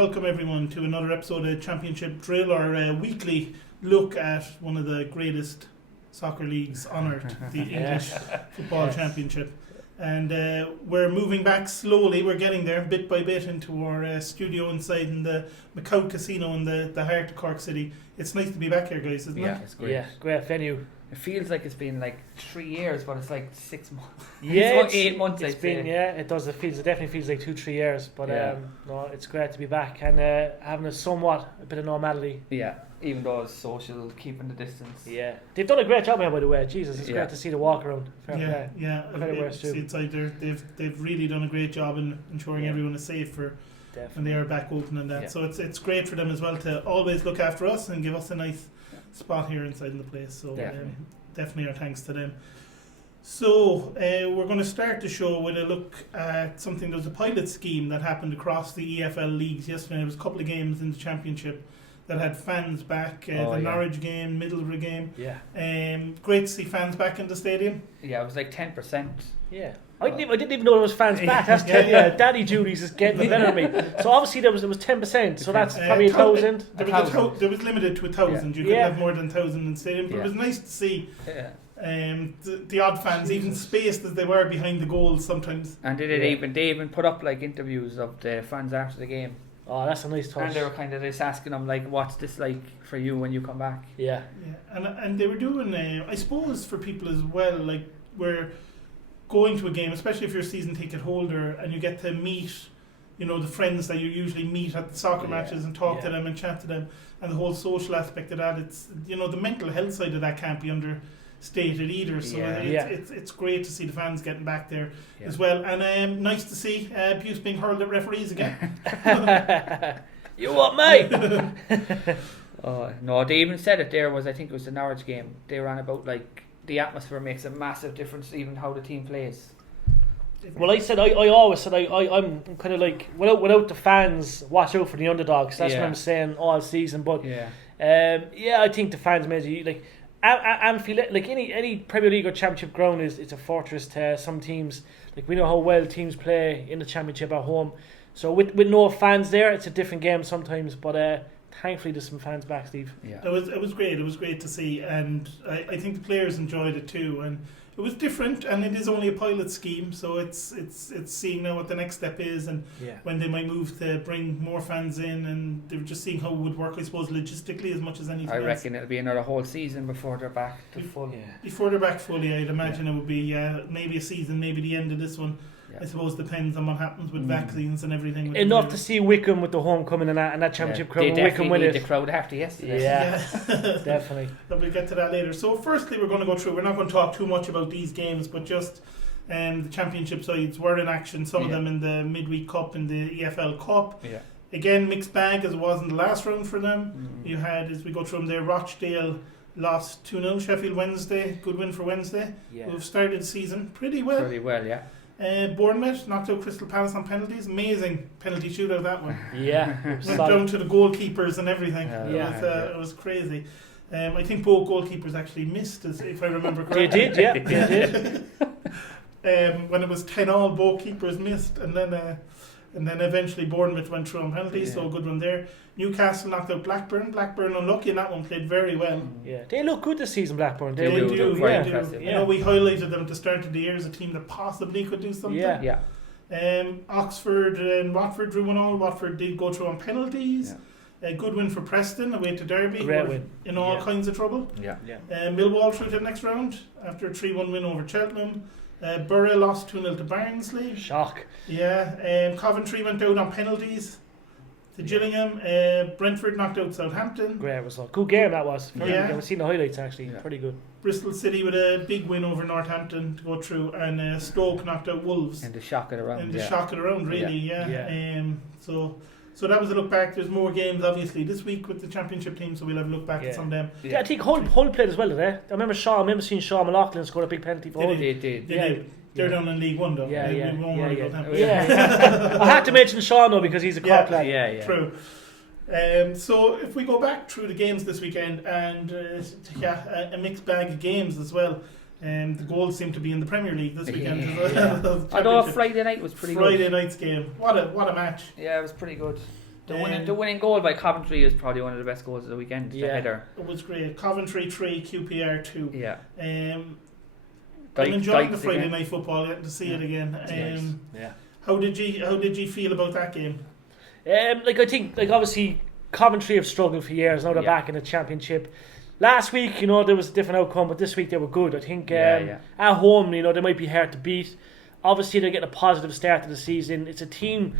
welcome everyone to another episode of Championship Drill, our weekly look at one of the greatest soccer leagues on earth, the English Football Championship. And we're moving back slowly, we're getting there bit by bit into our studio inside in the McCout Casino in the heart of Cork City. It's nice to be back here, guys, isn't it? Yeah, it's great. Yeah, great venue. It feels like it's been like 3 years, but it's like 6 months. Yeah, it's 8 months. It's been, it does. It definitely feels like 2-3 years. But no, it's great to be back and having a bit of normality. Yeah, even though it's social, keeping the distance. Yeah, they've done a great job here, by the way. Jesus, it's great to see the walk around. It's either they've really done a great job in ensuring everyone is safe for when they are back open and that. So it's great for them as well to always look after us and give us a nice spot here inside in the place. So definitely our thanks to them. So we're going to start the show with a look at something. There was a pilot scheme that happened across the EFL leagues yesterday. There was a couple of games in the Championship that had fans back. Norwich game, Middlesbrough game. Yeah. Great to see fans back in the stadium. Yeah, it was like 10%. Yeah. I didn't even know there was fans back. That's Daddy Judy's is getting the better of me. So obviously there was 10%. So that's probably 1,000. There was limited to 1,000. You couldn't have more than 1,000 in the stadium. But it was nice to see the odd fans, even spaced as they were behind the goals sometimes. And they even put up like interviews of the fans after the game. Oh, that's a nice touch. And they were kind of just asking them like, what's this like for you when you come back? Yeah. And they were doing, I suppose, for people as well, like we're going to a game, especially if you're a season ticket holder and you get to meet, the friends that you usually meet at the soccer matches and talk to them and chat to them, and the whole social aspect of that. It's the mental health side of that can't be understated either. So it's great to see the fans getting back there as well, and nice to see abuse being hurled at referees again. You what, mate? No, they even said it there. I think it was the Norwich game. They ran about like the atmosphere makes a massive difference, even how the team plays. Well, I always said I'm kind of like without the fans, watch out for the underdogs. That's what I'm saying all season. But I think the fans maybe like Anfield, like any Premier League or Championship ground it's a fortress to some teams. Like we know how well teams play in the Championship at home. So with no fans there, it's a different game sometimes. But thankfully, there's some fans back, Steve. Yeah, it was great. It was great to see, and I think the players enjoyed it too. And it was different, and it is only a pilot scheme, so it's seeing now what the next step is, and when they might move to bring more fans in, and they're just seeing how it would work, I suppose, logistically as much as anything. I reckon it'll be another whole season before they're back to full. Yeah. Before they're back fully, I'd imagine it would be maybe a season, maybe the end of this one. I suppose depends on what happens with vaccines and everything. Enough to see Wickham with the homecoming and that Championship crowd. They Wickham definitely need the crowd after yesterday. Yeah. Definitely. But we'll get to that later. So firstly, we're going to go through. We're not going to talk too much about these games, but just the Championship sides were in action. Some of them in the Midweek Cup and the EFL Cup. Yeah. Again, mixed bag as it was in the last round for them. You had, as we go through them there, Rochdale lost 2-0. Sheffield Wednesday, good win for Wednesday. Who've started the season pretty well. Yeah. Bournemouth knocked out Crystal Palace on penalties. Amazing penalty shootout, that one. Yeah. Went down to the goalkeepers and everything. It was crazy. I think both goalkeepers actually missed, if I remember correctly. They did. When it was 10-all, both keepers missed, and then eventually Bournemouth went through on penalties, so a good one there. Newcastle knocked out Blackburn. Blackburn, unlucky in that one, played very well. Yeah, they look good this season, Blackburn. They do. Yeah. We highlighted them at the start of the year as a team that possibly could do something. Yeah. Oxford and Watford drew 1-1. Watford did go through on penalties. A good win for Preston away to Derby. Great win. In all kinds of trouble. Millwall through to the next round after a 3-1 win over Cheltenham. Borough lost 2-0 to Barnsley. Shock. Yeah. Coventry went out on penalties to Gillingham. Brentford knocked out Southampton. Great result. Good game that was. I've seen the highlights actually. Pretty good. Bristol City with a big win over Northampton to go through, and Stoke knocked out Wolves. And the shock of the round. So that was a look back. There's more games obviously this week with the Championship team, so we'll have a look back at some of them. I think Hull played as well today. I remember seeing Sean McLaughlin score a big penalty for Hull. They did. They're down in League One though. We won't worry about them. I had to mention Sean though because he's a Cork lad. True. So if we go back through the games this weekend, and a mixed bag of games as well. The goals seem to be in the Premier League this weekend as well. Although Friday night was pretty good. Friday night's game. What a match. Yeah, it was pretty good. The winning goal by Coventry is probably one of the best goals of the weekend. The header. It was great. Coventry 3, QPR 2. Yeah. I'm enjoying the Friday night football. Getting to see it again. Yeah. How did you feel about that game? I think obviously Coventry have struggled for years. Now they're back in the Championship. Last week, there was a different outcome, but this week they were good. I think at home, they might be hard to beat. Obviously, they're getting a positive start to the season. It's a team,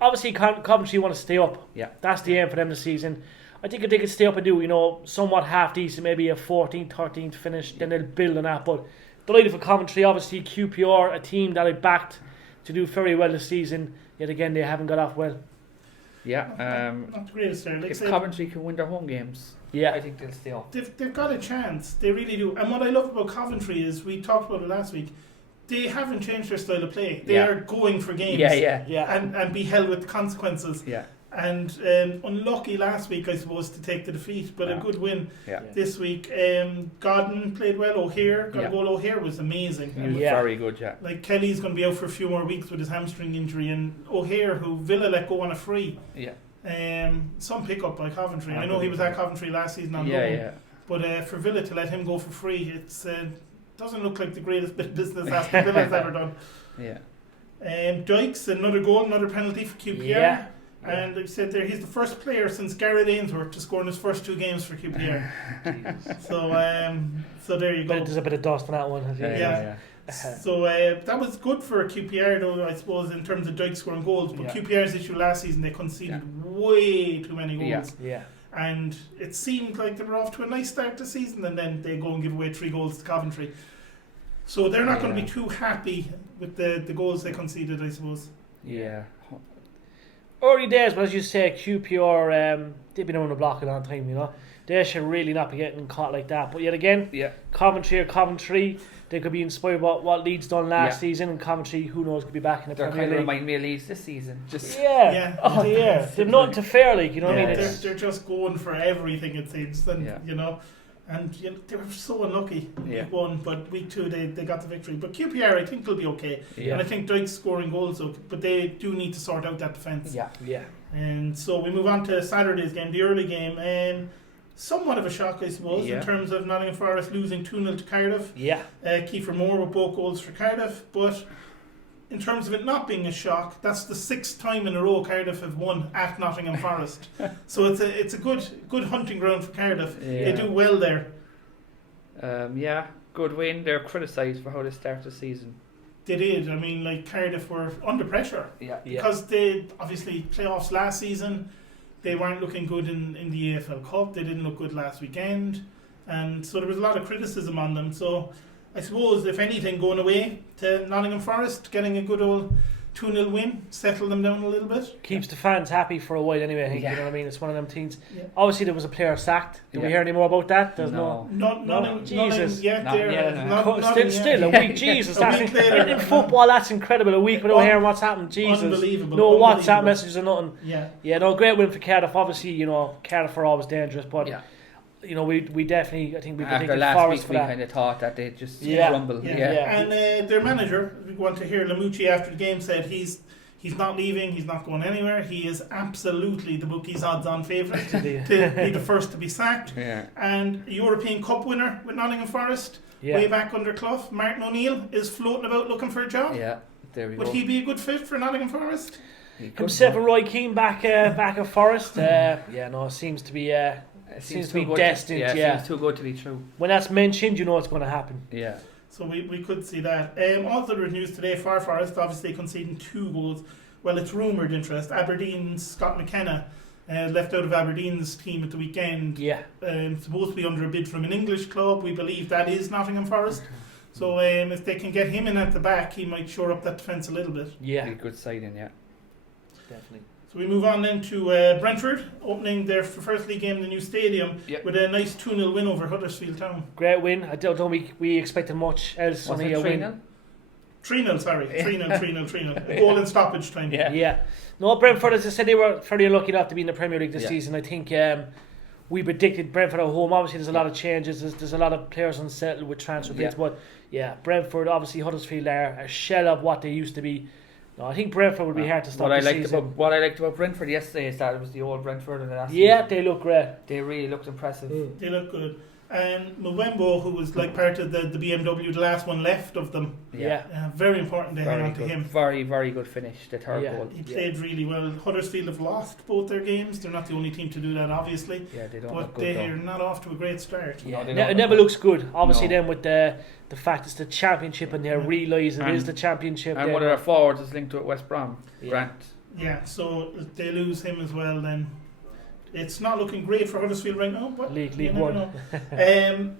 obviously Coventry want to stay up. Yeah. That's the aim for them this season. I think if they could stay up and do, somewhat half decent, maybe a 14th, 13th finish, then they'll build on that. But delighted for Coventry. Obviously, QPR, a team that I backed to do very well this season. Yet again, they haven't got off well. Yeah. Not the greatest start. If Coventry can win their home games, I think they'll stay up. They've got a chance. They really do. And what I love about Coventry is, we talked about it last week, they haven't changed their style of play. They are going for games. And be held with consequences. Yeah. And unlucky last week, I suppose, to take the defeat, but a good win this week. Godden played well. O'Hare got a goal. O'Hare was amazing. He was very good, Kelly's going to be out for a few more weeks with his hamstring injury, and O'Hare, who Villa let go on a free. Some pick-up by Coventry. I know he was at Coventry last season on loan, but for Villa to let him go for free, it's doesn't look like the greatest bit of business Aston Villa's ever done. Dykes, another goal, another penalty for QPR. And they've said there he's the first player since Gareth Ainsworth to score in his first 2 games for QPR. So there you go. There's a bit of dust on that one. So that was good for QPR, though, I suppose, in terms of Dykes scoring goals. But QPR's issue last season, they conceded way too many goals. And it seemed like they were off to a nice start this season, and then they go and give away 3 goals to Coventry. So they're not going to be too happy with the goals they conceded, I suppose. Yeah. Early days, but as you say, QPR, they've been on the block a long time, They should really not be getting caught like that. But yet again, Coventry, they could be inspired by what Leeds done last season, and Coventry, who knows, could be back in the Premier League. They're kind of remind me of Leeds this season. They've nothing to fair league, what I mean? They're just going for everything, it seems, and they were so unlucky in week 1, but week 2 they got the victory. But QPR, I think, will be okay, and I think Dykes scoring goals, but they do need to sort out that defence. And so we move on to Saturday's game, the early game. Somewhat of a shock, I suppose, in terms of Nottingham Forest losing 2-0 to Cardiff. Kiefer Moore with both goals for Cardiff, but in terms of it not being a shock, that's the 6th time in a row Cardiff have won at Nottingham Forest. So it's a good hunting ground for Cardiff. They do well there. Good win. They're criticised for how they start the season. They did. I mean, Cardiff were under pressure. Because they obviously playoffs last season. They weren't looking good in the AFL Cup. They didn't look good last weekend. And so there was a lot of criticism on them. So I suppose, if anything, going away to Nottingham Forest, getting a good old 2-0 win, settle them down a little bit. Keeps the fans happy for a while anyway, I think, you know what I mean? It's one of them things. Obviously, there was a player sacked. Did we hear any more about that? There's no. Jesus. Still, a week. Jesus. In football, that's incredible. A week without hearing what's happened. Jesus. Unbelievable. No WhatsApp messages or nothing. Yeah, great win for Cardiff. Obviously, Cardiff are always dangerous, but... we definitely, I think we could take last Forest week for we that. kind of thought that they'd just rumble. And their manager, we want to hear Lamucci after the game, said he's not leaving, he's not going anywhere. He is absolutely the bookies' odds-on favourite to be the first to be sacked. And a European Cup winner with Nottingham Forest, way back under Clough, Martin O'Neill, is floating about looking for a job. There we go. Would he be a good fit for Nottingham Forest? Himself and Roy Keane back at Forest. It seems to be... seems to be destined. Seems too good to be true. When that's mentioned, you know it's going to happen. So we could see that. Also, there was news today for Forest, obviously conceding 2 goals. Well, it's rumoured interest. Aberdeen's Scott McKenna left out of Aberdeen's team at the weekend. Supposed to be under a bid from an English club. We believe that is Nottingham Forest. So if they can get him in at the back, he might shore up that defence a little bit. Be a good sighting, definitely. So we move on then to Brentford, opening their first league game in the new stadium with a nice 2-0 win over Huddersfield Town. Great win. I don't think we expected much else. Was it 3-0? 3-0, sorry. 3-0. A goal in stoppage time. No, Brentford, as I said, they were fairly lucky not to be in the Premier League this season. I think we predicted Brentford at home. Obviously, there's a lot of changes. There's a lot of players unsettled with transfer bids. But Brentford, obviously Huddersfield are a shell of what they used to be. No, I think Brentford would be hard to stop. What I liked about Brentford yesterday is that it was the old Brentford in the last season. season. They look great. They really looked impressive. They look good. And Mwembo, who was like part of the BMW, the last one left of them. Very important to hang on to him. Very, very good finish, the third goal. He played really well. Huddersfield have lost both their games. They're not the only team to do that, obviously. Yeah, they don't but look good, they're not off to a great start. Yeah, it never looks good. Obviously, then with the fact it's the championship and they're realising it is the championship. And one of their forwards is linked to it, West Brom, Grant. Yeah, so they lose him as well then. It's not looking great for Huddersfield right now, but League One.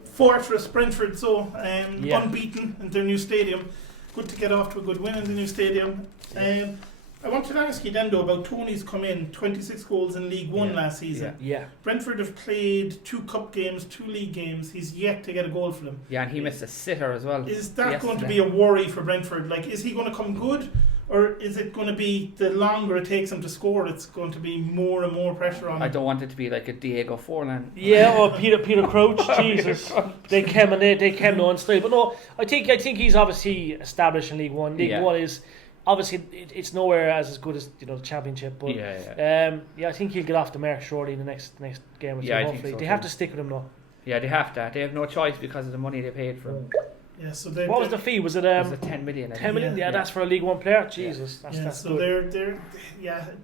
Fortress Brentford, unbeaten in their new stadium. Good to get off to a good win in the new stadium. I wanted to ask you then though about Tony's come in 26 goals in League One last season. Brentford have played 2 cup games, 2 league games. He's yet to get a goal for them. Yeah, and he missed a sitter as well. Is that going to be a worry for Brentford? Like, is he going to come good? Or is it going to be the longer it takes him to score, it's going to be more and more pressure on him? I don't want it to be like a Diego Forlan. Yeah, or Peter Crouch. Jesus, they came on style. But no, I think he's obviously established in League One. League One is obviously it's nowhere as good as the Championship. But I think he'll get off the mark shortly in the next game or two. Hopefully, they have to stick with him now. Yeah, they have to. They have no choice because of the money they paid for him. Yeah, so what was the fee? Was it 10 million? 10 million? Yeah, that's for a League One player. Jesus, that's so good. they're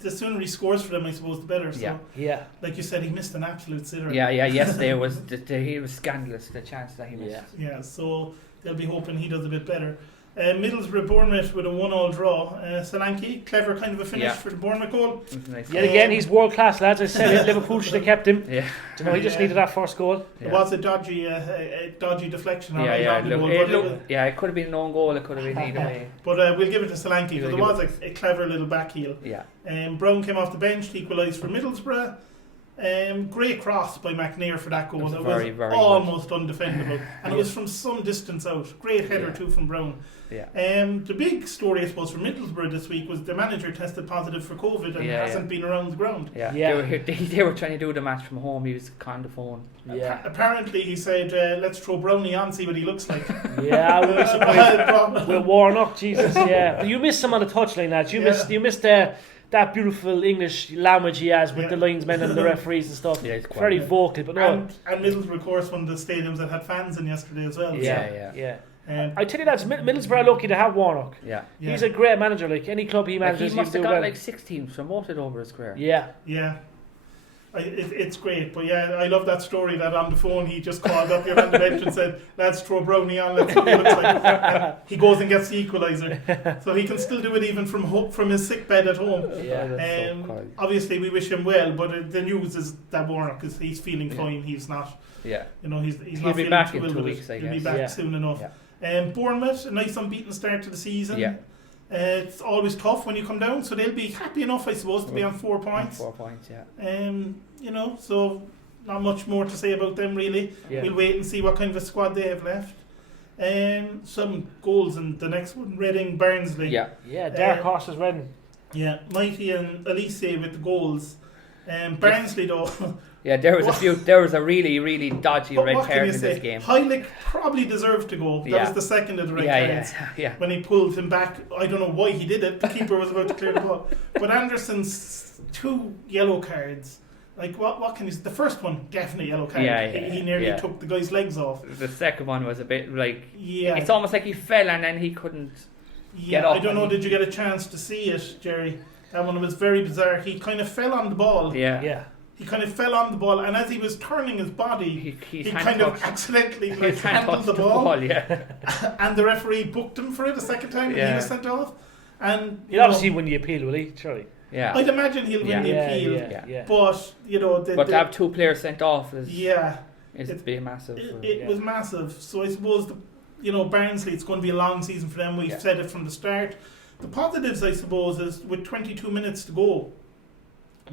the sooner he scores for them, I suppose, the better. So like you said, he missed an absolute sitter. Yesterday was he was scandalous, the chance that he missed. Yeah, so they'll be hoping he does a bit better. Middlesbrough Bournemouth with a 1-1 draw. Solanke, clever kind of a finish for the Bournemouth goal. Nice. Yet again, he's world class, lads. I said it, Liverpool should have kept him. Yeah, he just needed that first goal. It was a dodgy deflection. It could have been an own goal. It could have been either way. But we'll give it to Solanke. But there was a clever little back heel. Yeah. Brown came off the bench to equalise for Middlesbrough. Great cross by McNair for that goal. It was very almost undefendable, and it was from some distance out. Great header too from Brown. The big story, I suppose, for Middlesbrough this week was the manager tested positive for COVID and hasn't been around the ground. They were trying to do the match from home. He was on the phone. Apparently he said, let's throw Brownie on, see what he looks like. I would be surprised. We're worn up, Jesus. Yeah, you missed him on the touchline, lads. You missed that beautiful English language he has with the linesmen and the referees and stuff. Yeah, he's quite very vocal. But no. And Middlesbrough, of course, one of the stadiums that had fans in yesterday as well. I tell you that Middlesbrough are lucky to have Warnock. He's a great manager. Like any club he manages, he must have got like 6 teams promoted over his career. It's great, but I love that story that on the phone he just called up your on the bench and said, let's throw Brownie on, let's see what he looks like. And he goes and gets the equaliser, so he can still do it even from his sick bed at home. Obviously we wish him well, but the news is that Warnock he's feeling fine. He's not he's not feeling back too in ill 2 with weeks, it. He'll be back soon enough. Bournemouth, a nice unbeaten start to the season. It's always tough when you come down, so they'll be happy enough, I suppose, to be on 4 points. 4 points, so not much more to say about them really. We'll wait and see what kind of a squad they have left. Some goals in the next one: Reading, Barnsley. Dark horses Reading. Mighty and Elise with the goals. Barnsley though. There was a really, really dodgy red card in this game. Heilig probably deserved to go. That was the second of the red cards. When he pulled him back, I don't know why he did it. The keeper was about to clear the ball. But Anderson's 2 yellow cards. Like what can you say? The first one, definitely yellow card. He nearly took the guy's legs off. The second one was a bit like it's almost like he fell and then he couldn't get up. I don't know, did you get a chance to see it, Jerry? That one was very bizarre. He kind of fell on the ball. He kind of fell on the ball, and as he was turning his body, he kind of accidentally handled the ball. And the referee booked him for it a second time, and he was sent off. And he'll obviously win the appeal, will he? Surely. I'd imagine he'll win the appeal. But but to have 2 players sent off is it's be massive. It was massive. So I suppose Barnsley, it's going to be a long season for them. We've said it from the start. The positives, I suppose, is with 22 minutes to go,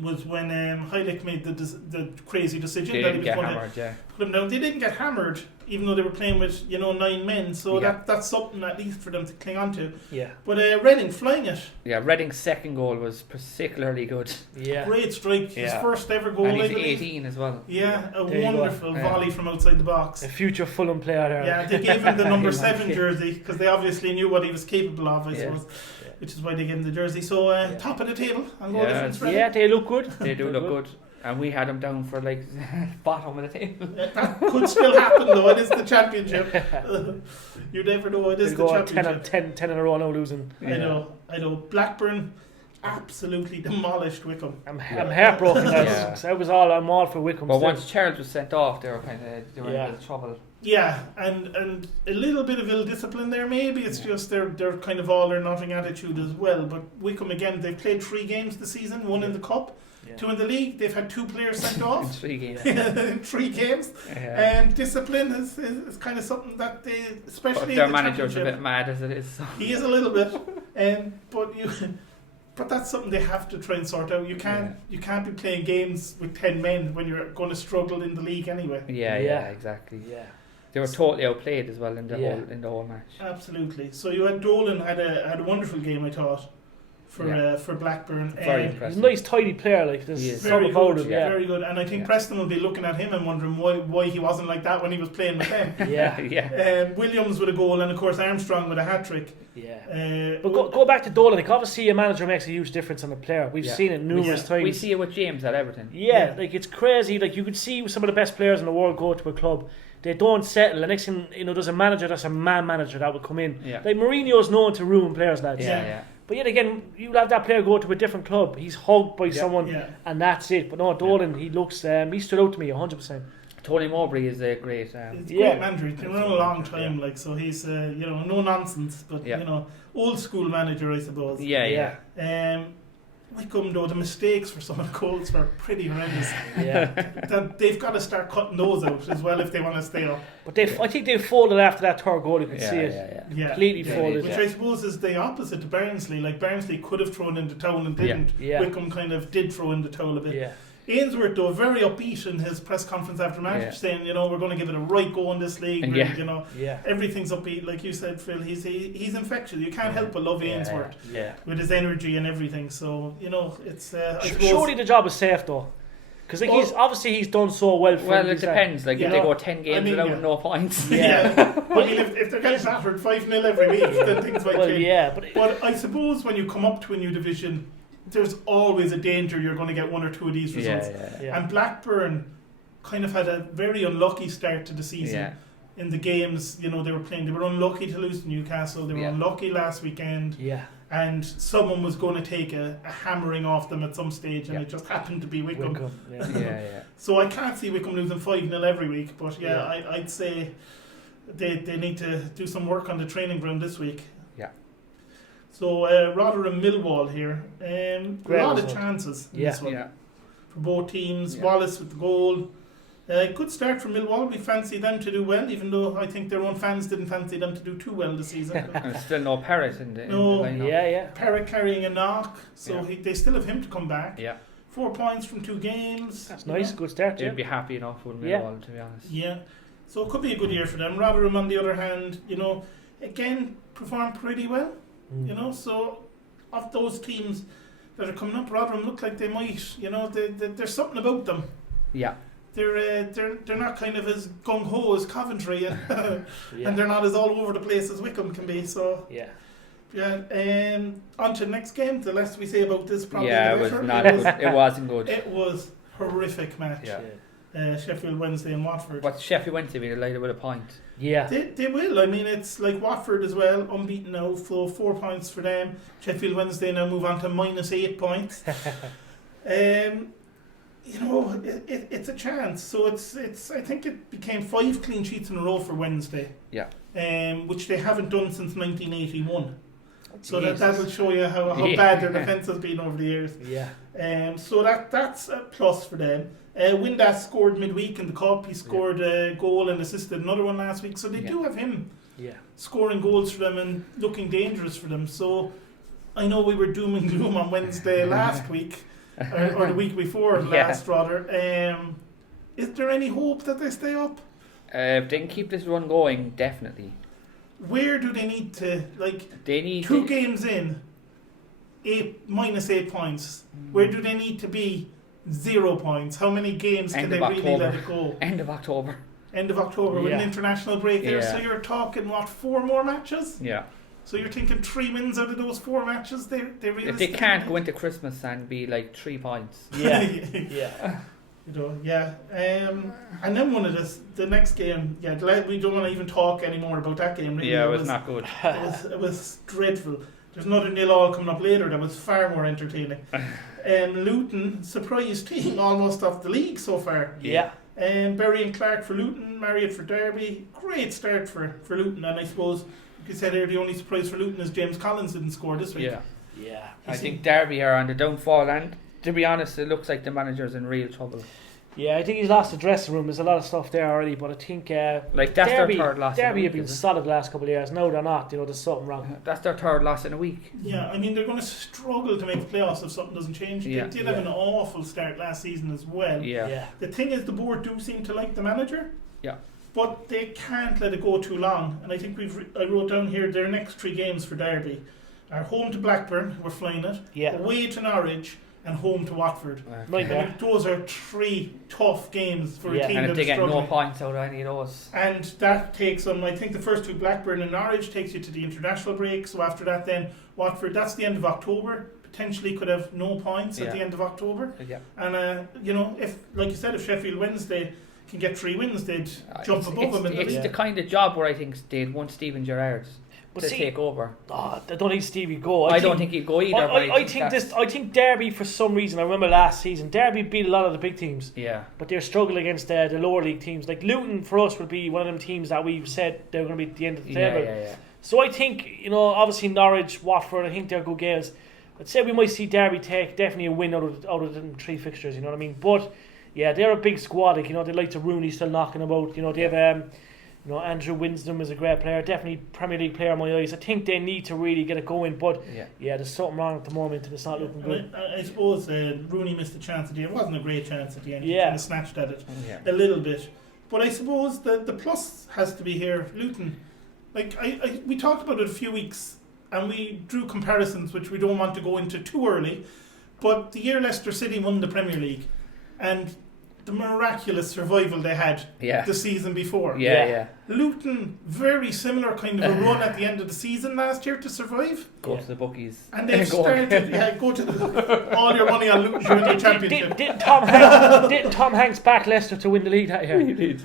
was when Heilig made the crazy decision that he was going to put him down. They didn't get hammered, even though they were playing with 9 men. So that's something at least for them to cling on to. Yeah. But Reading flying it. Yeah, Reading's second goal was particularly good. Yeah. Great strike. His first ever goal. And he's 18 as well. Yeah, a wonderful volley from outside the box. A future Fulham player there. Yeah, they gave him the number 7 jersey because they obviously knew what he was capable of, I suppose. Which is why they gave him the jersey. So top of the table on goal difference. Yeah, they look good. They do look good. And we had them down for like bottom of the table. That could still happen though. It is the championship. You never know. It is the championship. 10 in a row now losing. I know. Blackburn absolutely demolished Wycombe. I'm heartbroken. I'm all for Wycombe. But once Charles was sent off, they were in a bit of trouble. Yeah, and a little bit of ill discipline there. Maybe it's just their kind of all or nothing attitude as well. But Wycombe again, they've played 3 games this season. 1 in the cup. 2 in the league. They've had 2 players sent off in 3 games. In 3 games. And discipline is kind of something that they, especially but in their the manager's a bit mad as it is. So. He is a little bit, but that's something they have to try and sort out. You can't be playing games with 10 men when you're going to struggle in the league anyway. Yeah, exactly. Yeah. They were totally outplayed as well in the whole match. Absolutely. So you had Dolan had a wonderful game, I thought. For Blackburn, very impressive. He's a nice, tidy player. Like this, very good, very good. And I think Preston will be looking at him and wondering why he wasn't like that when he was playing with them. Williams with a goal, and of course Armstrong with a hat trick. But go back to Dolan. Like obviously, a manager makes a huge difference on a player. We've seen it numerous times. We see it with James at Everton. Like it's crazy. Like you could see some of the best players in the world go to a club. They don't settle. The next thing there's a manager that's a man manager that would come in. Like Mourinho's known to ruin players, lads. But yet again, you have that player go to a different club. He's hugged by someone, and that's it. But no, Dolan, he looks. He stood out to me 100%. Tony Mowbray is a great. He's a great manager. He's been around a long time, so he's no nonsense, but old school manager, I suppose. Wycombe, though, the mistakes for some of the goals were pretty horrendous. That they've got to start cutting those out as well if they want to stay up. But I think they folded after that third goal. You could see it. Completely folded. Which I suppose is the opposite to Barnsley. Like Barnsley could have thrown in the towel and didn't. Wycombe kind of did throw in the towel a bit. Ainsworth, though, very upbeat in his press conference after match, saying, we're going to give it a right go in this league. Everything's upbeat, like you said, Phil. He's infectious. You can't help but love Ainsworth with his energy and everything. So it's. Surely the job is safe though, because he's done so well. It depends. Like if they go 10 games without no points. If they're getting battered 5-0 every week, then things might change. But I suppose when you come up to a new division, there's always a danger you're going to get 1 or 2 of these results. And Blackburn kind of had a very unlucky start to the season in the games they were playing. They were unlucky to lose to Newcastle. They were unlucky last weekend. And someone was going to take a hammering off them at some stage, and it just happened to be Wycombe. So I can't see Wycombe losing 5-0 every week, but I'd say they need to do some work on the training ground this week. So Rotherham Millwall here. A lot of chances in this one for both teams. Wallace with the goal. Good start for Millwall. We fancy them to do well, even though I think their own fans didn't fancy them to do too well this season. There's still no Parrott in the lineup. Parrott carrying a knock, so they still have him to come back. 4 points from 2 games. That's nice. Good start. They'd be happy enough with Millwall, to be honest. So it could be a good year for them. Rotherham, on the other hand, again performed pretty well. So of those teams that are coming up, Rotherham look like they might. There's something about them. They're not kind of as gung ho as Coventry, and they're not as all over the place as Wycombe can be. So on to the next game. The less we say about this, probably it was not good. It wasn't good. It was horrific match. Sheffield Wednesday and Watford. But Sheffield Wednesday be delighted with a point. They will. I mean, it's like Watford as well, unbeaten now, for 4 points for them. Sheffield Wednesday now move on to -8 points. It's a chance. So it's. I think it became 5 clean sheets in a row for Wednesday. Which they haven't done since 1981. So that'll show you how bad their defence has been over the years. So that's a plus for them. Windass scored midweek in the cup. He scored a goal and assisted another one last week. So they do have him scoring goals for them and looking dangerous for them. So I know we were doom and gloom on Wednesday last week, or the week before last rather. Is there any hope that they stay up? If they can keep this run going, definitely. Where do they need to, They need 2 games in, -8 points. Where do they need to be? 0 points. How many games can they really let it go? End of October. End of October with an international break there. Yeah. So you're talking, 4 more matches? Yeah. So you're thinking 3 wins out of those 4 matches? They If they can't go into Christmas and be 3 points. Yeah. And then one of the next game, we don't want to even talk anymore about that game. Really. Yeah, it was not good. It was dreadful. There's another 0-0 coming up later that was far more entertaining. Luton, surprise team almost off the league so far. Yeah. Berry and Clark for Luton, Marriott for Derby. Great start for Luton, and I suppose, like you said earlier, the only surprise for Luton is James Collins didn't score this week. Yeah. I think Derby are on the downfall, and to be honest, it looks like the manager's in real trouble. Yeah, I think he's lost the dressing room. There's a lot of stuff there already, but I think that's Derby, their third loss. Derby have been solid the last couple of years. No, they're not. There's something wrong. That's their third loss in a week. Yeah, I mean they're going to struggle to make the playoffs if something doesn't change. Yeah. They did have an awful start last season as well. Yeah. The thing is, the board do seem to like the manager. Yeah. But they can't let it go too long. And I think I wrote down here their next 3 games for Derby are home to Blackburn, we're flying it, away to Norwich, and home to Watford. Those are 3 tough games for a team. And if they get struggling. no points out of any of those. And that takes them, I think the first 2, Blackburn and Norwich, takes you to the international break. So after that then, Watford, that's the end of October. Potentially could have no points at the end of October. Yeah. And, if, like you said, if Sheffield Wednesday can get 3 wins, they'd jump above them. It's the kind of job where I think they'd want Stephen Gerrard to take over. I don't think Stevie go. I don't think he'd go either. I think Derby, for some reason, I remember last season, Derby beat a lot of the big teams. Yeah. But they're struggling against the lower league teams. Like Luton, for us, would be one of them teams that we've said they're going to be at the end of the table. Yeah. So I think, obviously Norwich, Watford, I think they're good games. I'd say we might see Derby take definitely a win out of them 3 fixtures, you know what I mean? But, yeah, they're a big squad. Like, they like to Rooney still knocking about. They have... Andrew Winston is a great player, definitely Premier League player in my eyes. I think they need to really get it going, but there's something wrong at the moment and it's not looking good. I suppose Rooney missed a chance at the end. It wasn't a great chance at the end. He kind of snatched at it a little bit. But I suppose the plus has to be here. Luton, we talked about it a few weeks and we drew comparisons which we don't want to go into too early, but the year Leicester City won the Premier League and the miraculous survival they had the season before. Luton, very similar kind of a run at the end of the season last year to survive. Go to the bookies. And they've started, go to all your money on Luton during the championship. Didn't Tom Hanks back Leicester to win the league that year? He did,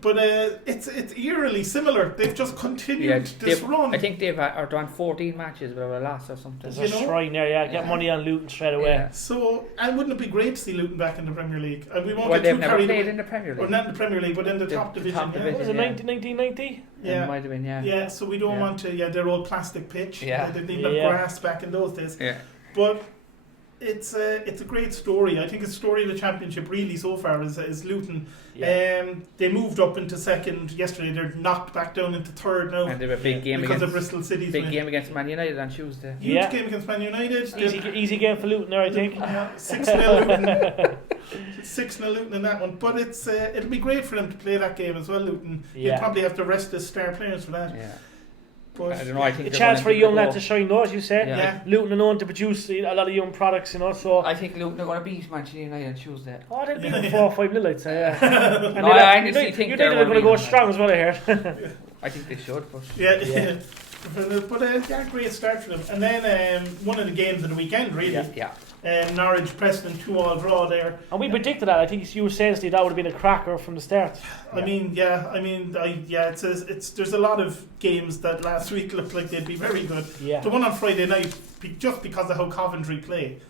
but it's eerily similar. They've just continued this run. I think they've done 14 matches without a loss or something. There's a shrine there, get money on Luton straight away. Yeah. So, and wouldn't it be great to see Luton back in the Premier League? And we won't get too they've never carried played away. In the Premier League. Or not in the Premier League, but in the top division. What was it, 1990? Yeah. It might have been, Yeah, so we don't want to, their old plastic pitch. Yeah. They didn't have grass back in those days. Yeah. But it's a great story. I think it's the story of the championship really so far is Luton. Yeah. They moved up into second yesterday. They're knocked back down into third now. And they have a big game because of Bristol City's big game against Man United on Tuesday. Huge game against Man United. Easy game for Luton there, I think. 6-0 Luton. 6-0 Luton in that one. But it'll be great for them to play that game as well, Luton. You'll probably have to rest the star players for that. Yeah. But I don't know. I think a chance for a young lad to shine, though, as you said. Yeah. Luton are known to produce a lot of young products, So I think Luton are going to beat Manchester United on Tuesday. Oh, they'll beat them 4-5-0, I'd say. Yeah. No, I honestly think they're going to go strong as well. I heard. I think they should. But But great start for them. And then one of the games of the weekend, really. Yeah. Norwich Preston 2-2 draw there. And we predicted that. I think you were saying, Steve, that would have been a cracker from the start. There's a lot of games that last week looked like they'd be very good. Yeah. The one on Friday night, just because of how Coventry play,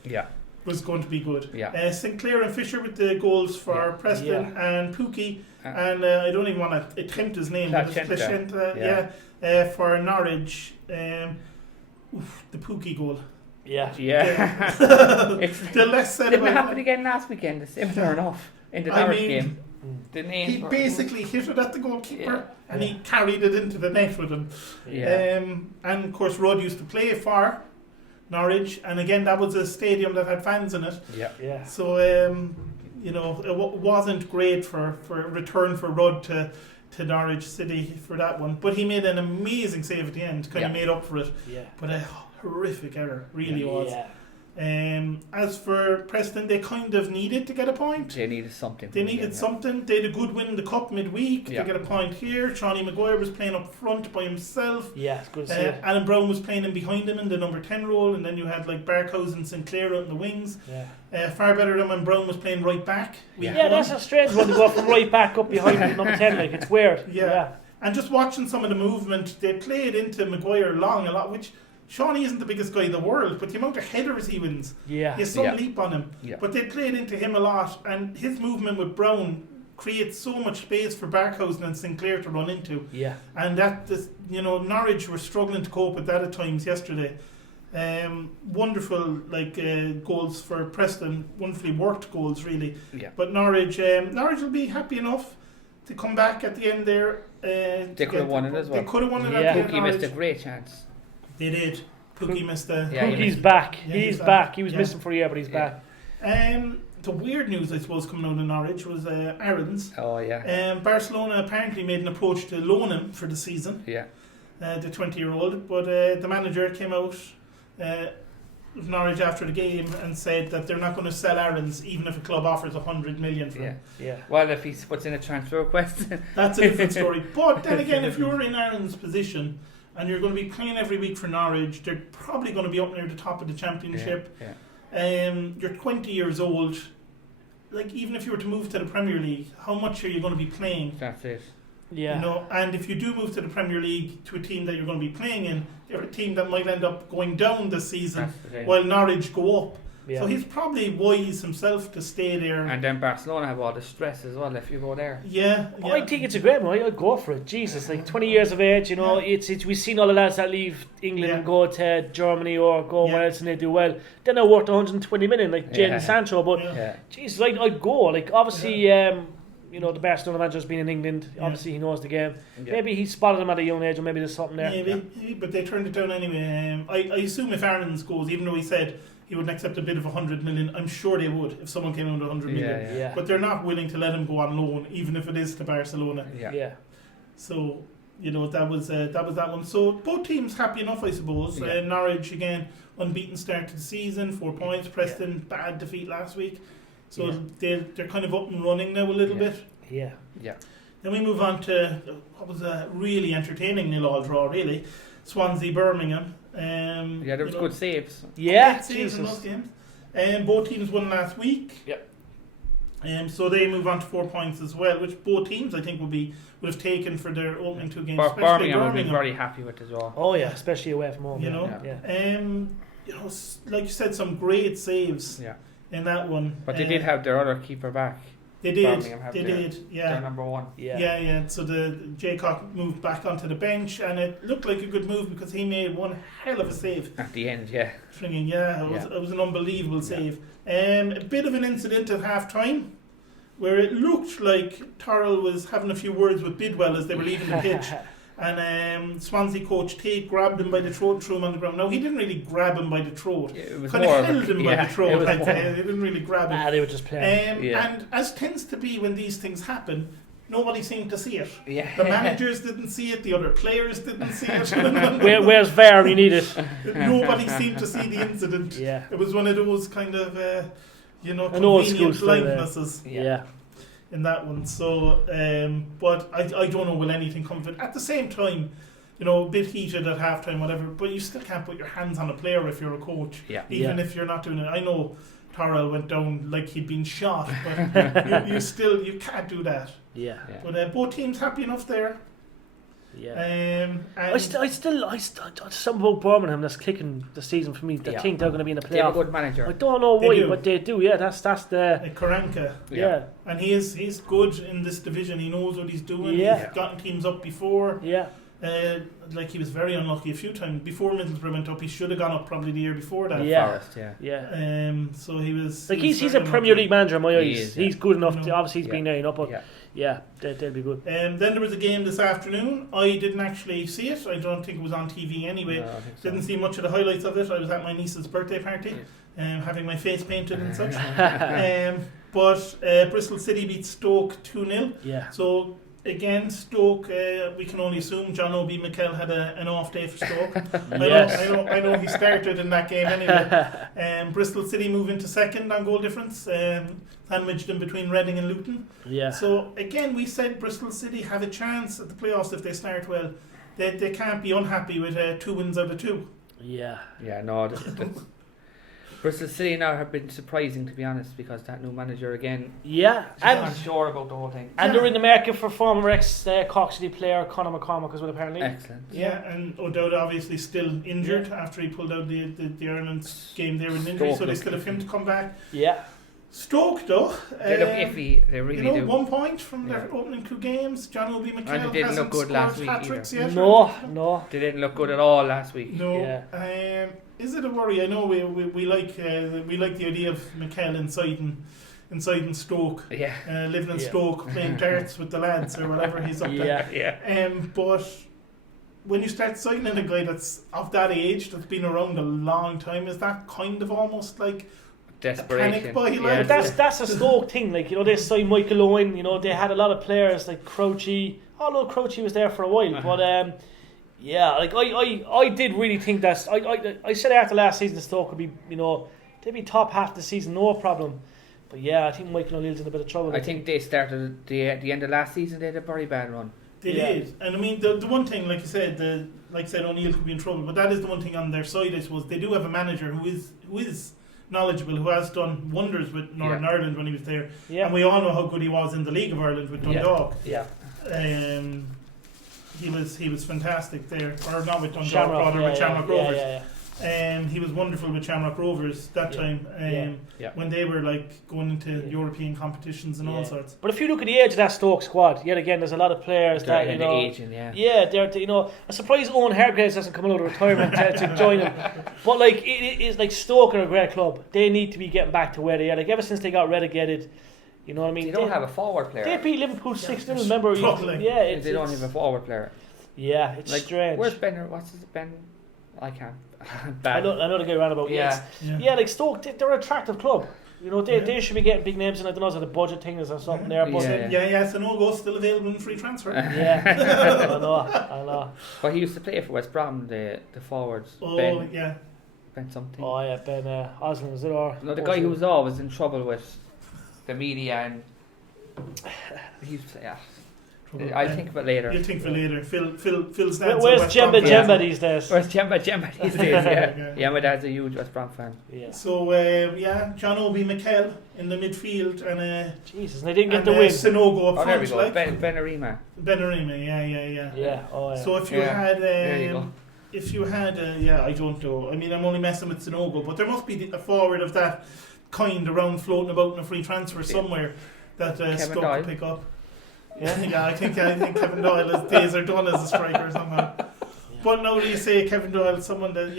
was going to be good. Yeah. Sinclair and Fisher with the goals for Preston and Pookie, and I don't even want to attempt his name, but it's Placenta, for Norwich. The Pookie goal. Yeah. The less said didn't about happen again last weekend. Similar enough in the Norwich game. He basically hit it at the goalkeeper and he carried it into the net with him. And of course Rudd used to play for Norwich, and again that was a stadium that had fans in it. Yeah. So wasn't great for return for Rudd to Norwich City for that one. But he made an amazing save at the end, kind of made up for it. Yeah. But a horrific error, really was. Yeah. As for Preston, they kind of needed to get a point. They needed something. They had a good win in the cup midweek. They get a point here. Shawnee Maguire was playing up front by himself. Yeah, it's good to see it. Alan Brown was playing in behind him in the number 10 role, and then you had like Barkhouse and Sinclair out in the wings. Yeah. Far better than when Brown was playing right back. That's a strange one to go from right back up behind number 10. Like, it's weird. Yeah. And just watching some of the movement, they played into Maguire long a lot, which Shawnee isn't the biggest guy in the world, but the amount of headers he wins, he has some leap on him. Yeah. But they played into him a lot, and his movement with Brown creates so much space for Barkhausen and Sinclair to run into. Yeah. And Norwich were struggling to cope with that at times yesterday. Wonderful goals for Preston, wonderfully worked goals really. Yeah. But Norwich will be happy enough to come back at the end there. They could have won it as well. They could have won it at the end. Pookie missed a great chance. They did. Pookie missed a... Pookie's back. He's back. He was missing for a year, but he's back. The weird news, I suppose, coming out of Norwich was Aarons. Oh, yeah. Barcelona apparently made an approach to loan him for the season. Yeah. The 20-year-old. But the manager came out of Norwich after the game and said that they're not going to sell Aarons even if a club offers 100 million for him. Yeah. Well, if he puts in a transfer request... That's a different story. But then again, if you're in Aaron's position... and you're going to be playing every week for Norwich, they're probably going to be up near the top of the championship. Yeah. You're 20 years old. Like, even if you were to move to the Premier League, how much are you going to be playing? That's it. Yeah. And if you do move to the Premier League to a team that you're going to be playing in, they're a team that might end up going down this season while Norwich go up. Yeah. So he's probably wise himself to stay there. And then Barcelona have all the stress as well if you go there. Yeah. I think it's a great one. I'd go for it. Jesus, 20 years of age, it's we've seen all the lads that leave England and go to Germany or go where else and they do well. Then they're worth 120 million, like Jadon Sancho. But Jesus, I'd go. Like, obviously, the Barcelona manager's been in England. Obviously, he knows the game. Yeah. Maybe he spotted him at a young age, or maybe there's something there. Maybe, but they turned it down anyway. I assume if Aarons goes, even though he said he wouldn't accept a bid of 100 million, I'm sure they would if someone came in with 100 million. Yeah. But they're not willing to let him go on loan, even if it is to Barcelona. Yeah. So, that was that one. So both teams happy enough, I suppose. Yeah. Norwich again, unbeaten start to the season, 4 points. Preston bad defeat last week. So they're kind of up and running now a little bit. Yeah. Then we move on to what was a really entertaining 0-0 draw, really. Swansea Birmingham. There was good saves. Yeah, saves in those games. Both teams won last week. Yep. So they move on to 4 points as well, which both teams I think would have taken for their opening 2 games. Birmingham would be very happy with as well. Oh yeah, especially away from home. Like you said, some great saves. In that one. But they did have their other keeper back. They did. Their number one. Yeah. So the Jaycock moved back onto the bench, and it looked like a good move because he made one hell of a save at the end. Stringing, it was an unbelievable save. A bit of an incident at half time where it looked like Torrell was having a few words with Bidwell as they were leaving the pitch. And Swansea coach Tate grabbed him by the throat and threw him on the ground. No, he didn't really grab him by the throat. It was kind of held him by the throat. I'd say. They didn't really grab him. They were just playing. And as tends to be when these things happen, nobody seemed to see it. Yeah. The managers didn't see it. The other players didn't see it. Where's VAR? We need it. Nobody seemed to see the incident. Yeah. It was one of those kind of, convenient blindnesses. Yeah. In that one, so but I don't know will anything come of it. At the same time, a bit heated at halftime, whatever. But you still can't put your hands on a player if you're a coach, even if you're not doing it. I know Torrell went down like he'd been shot, but you can't do that. Yeah. But both teams happy enough there. Yeah. I still something about Birmingham that's kicking the season for me. They think they're going to be in the playoff. They have a good manager. I don't know why, but they do. Yeah, that's the Karanka. Yeah. And he's good in this division. He knows what he's doing. Yeah. He's gotten teams up before. Yeah. He was very unlucky a few times before Middlesbrough went up. He should have gone up probably the year before that. Forest, So he was he's a Premier League manager in my eyes. He's good enough. Obviously, he's been there, but Yeah, they'll be good. Then there was a game this afternoon. I didn't actually see it. I don't think it was on TV anyway. No, I think so. Didn't see much of the highlights of it. I was at my niece's birthday party, having my face painted and such. But Bristol City beat Stoke 2-0. Yeah. So again, Stoke, we can only assume John O'B Mikel had an off day for Stoke. I know he started in that game anyway. Bristol City move into second on goal difference, sandwiched in between Reading and Luton. Yeah. So again, we said Bristol City have a chance at the playoffs if they start well. They can't be unhappy with 2 wins out of 2. Yeah. Yeah, no. Bristol City now have been surprising, to be honest, because that new manager again. Yeah, I'm not sure about the whole thing. And they're in the market for former Cork City player Conor McCormack as well, apparently. Excellent. Yeah, and O'Dowd obviously still injured after he pulled out the Ireland game there with an injury, so they still have him to come back. Yeah. Stoke though, they look iffy. They really do. 1 point from their opening 2 games. John O'B Mikel and they didn't look good last week yet. No, they didn't look good at all last week. No. Yeah. Is it a worry? I know we like the idea of Mikel inside in Stoke. Yeah. Living in Stoke, playing darts with the lads or whatever he's up there. Yeah. But when you start signing a guy that's of that age, that's been around a long time, is that kind of almost like desperation? Panic buy, like? But that's a Stoke thing. Like, they signed Michael Owen. They had a lot of players like Crouchy. Although Crouchy was there for a while, but yeah, like I did really think that I said after last season Stoke would be they'd be top half the season, no problem. But yeah, I think Michael O'Neill's in a bit of trouble. I think they started the end of last season. They had a very bad run. They did, and I mean the one thing, like you said, O'Neill could be in trouble, but that is the one thing on their side. I suppose they do have a manager who is knowledgeable, who has done wonders with Northern Ireland when he was there, and we all know how good he was in the League of Ireland with Dundalk. He was fantastic there, or not with Dundalk, with Shamrock Rovers. He was wonderful with Shamrock Rovers that time when they were like going into European competitions and all sorts. But if you look at the age of that Stoke squad, yet again, there's a lot of players that aging, they're I'm surprised Owen Hargreaves hasn't come out of retirement to join them. But like it is like Stoke are a great club. They need to be getting back to where they are. Like ever since they got relegated. You know what I mean? They don't have a forward player. They beat Liverpool 6-0, remember? They don't have a forward player. Yeah, it's like, strange. Where's Ben? What's his Ben? I can't. I know the guy around about. Yeah, like Stoke, they're an attractive club. They should be getting big names, and I don't know if the budget thing is or something there. But so no go still available in free transfer. I know. But he used to play for West Brom, the forwards. Ben something. Oh yeah, Ben Osland, is it? Or no, the guy who was always in trouble with the media and he used to say, I'll think of it later. You'll think of it later. Phil stands. Where's Jemba these days? Where's Jemba these days? Yeah, my dad's a huge West Brom fan. Yeah. So John O'B Mikel in the midfield and Jesus, they didn't get the win. Sinogo up front. There we go. Ben Arima, yeah. Oh, yeah. So if you had there you go. If you had I don't know. I mean, I'm only messing with Sinogo, but there must be a forward of that kind around floating about in a free transfer somewhere that Stoke could pick up. Yeah, I think Kevin Doyle's days are done as a striker somehow. But now that you say Kevin Doyle, someone that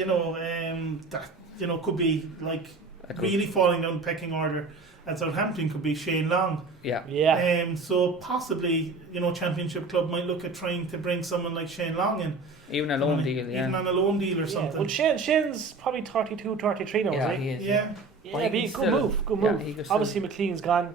that could be like really falling down the pecking order at Southampton could be Shane Long. Yeah. So possibly Championship club might look at trying to bring someone like Shane Long in. Even a loan deal, Even on a loan deal or something. Well, Shane's probabbe 32, 33 now, isn't he? Is, yeah. Good move. Obviously, McLean's gone,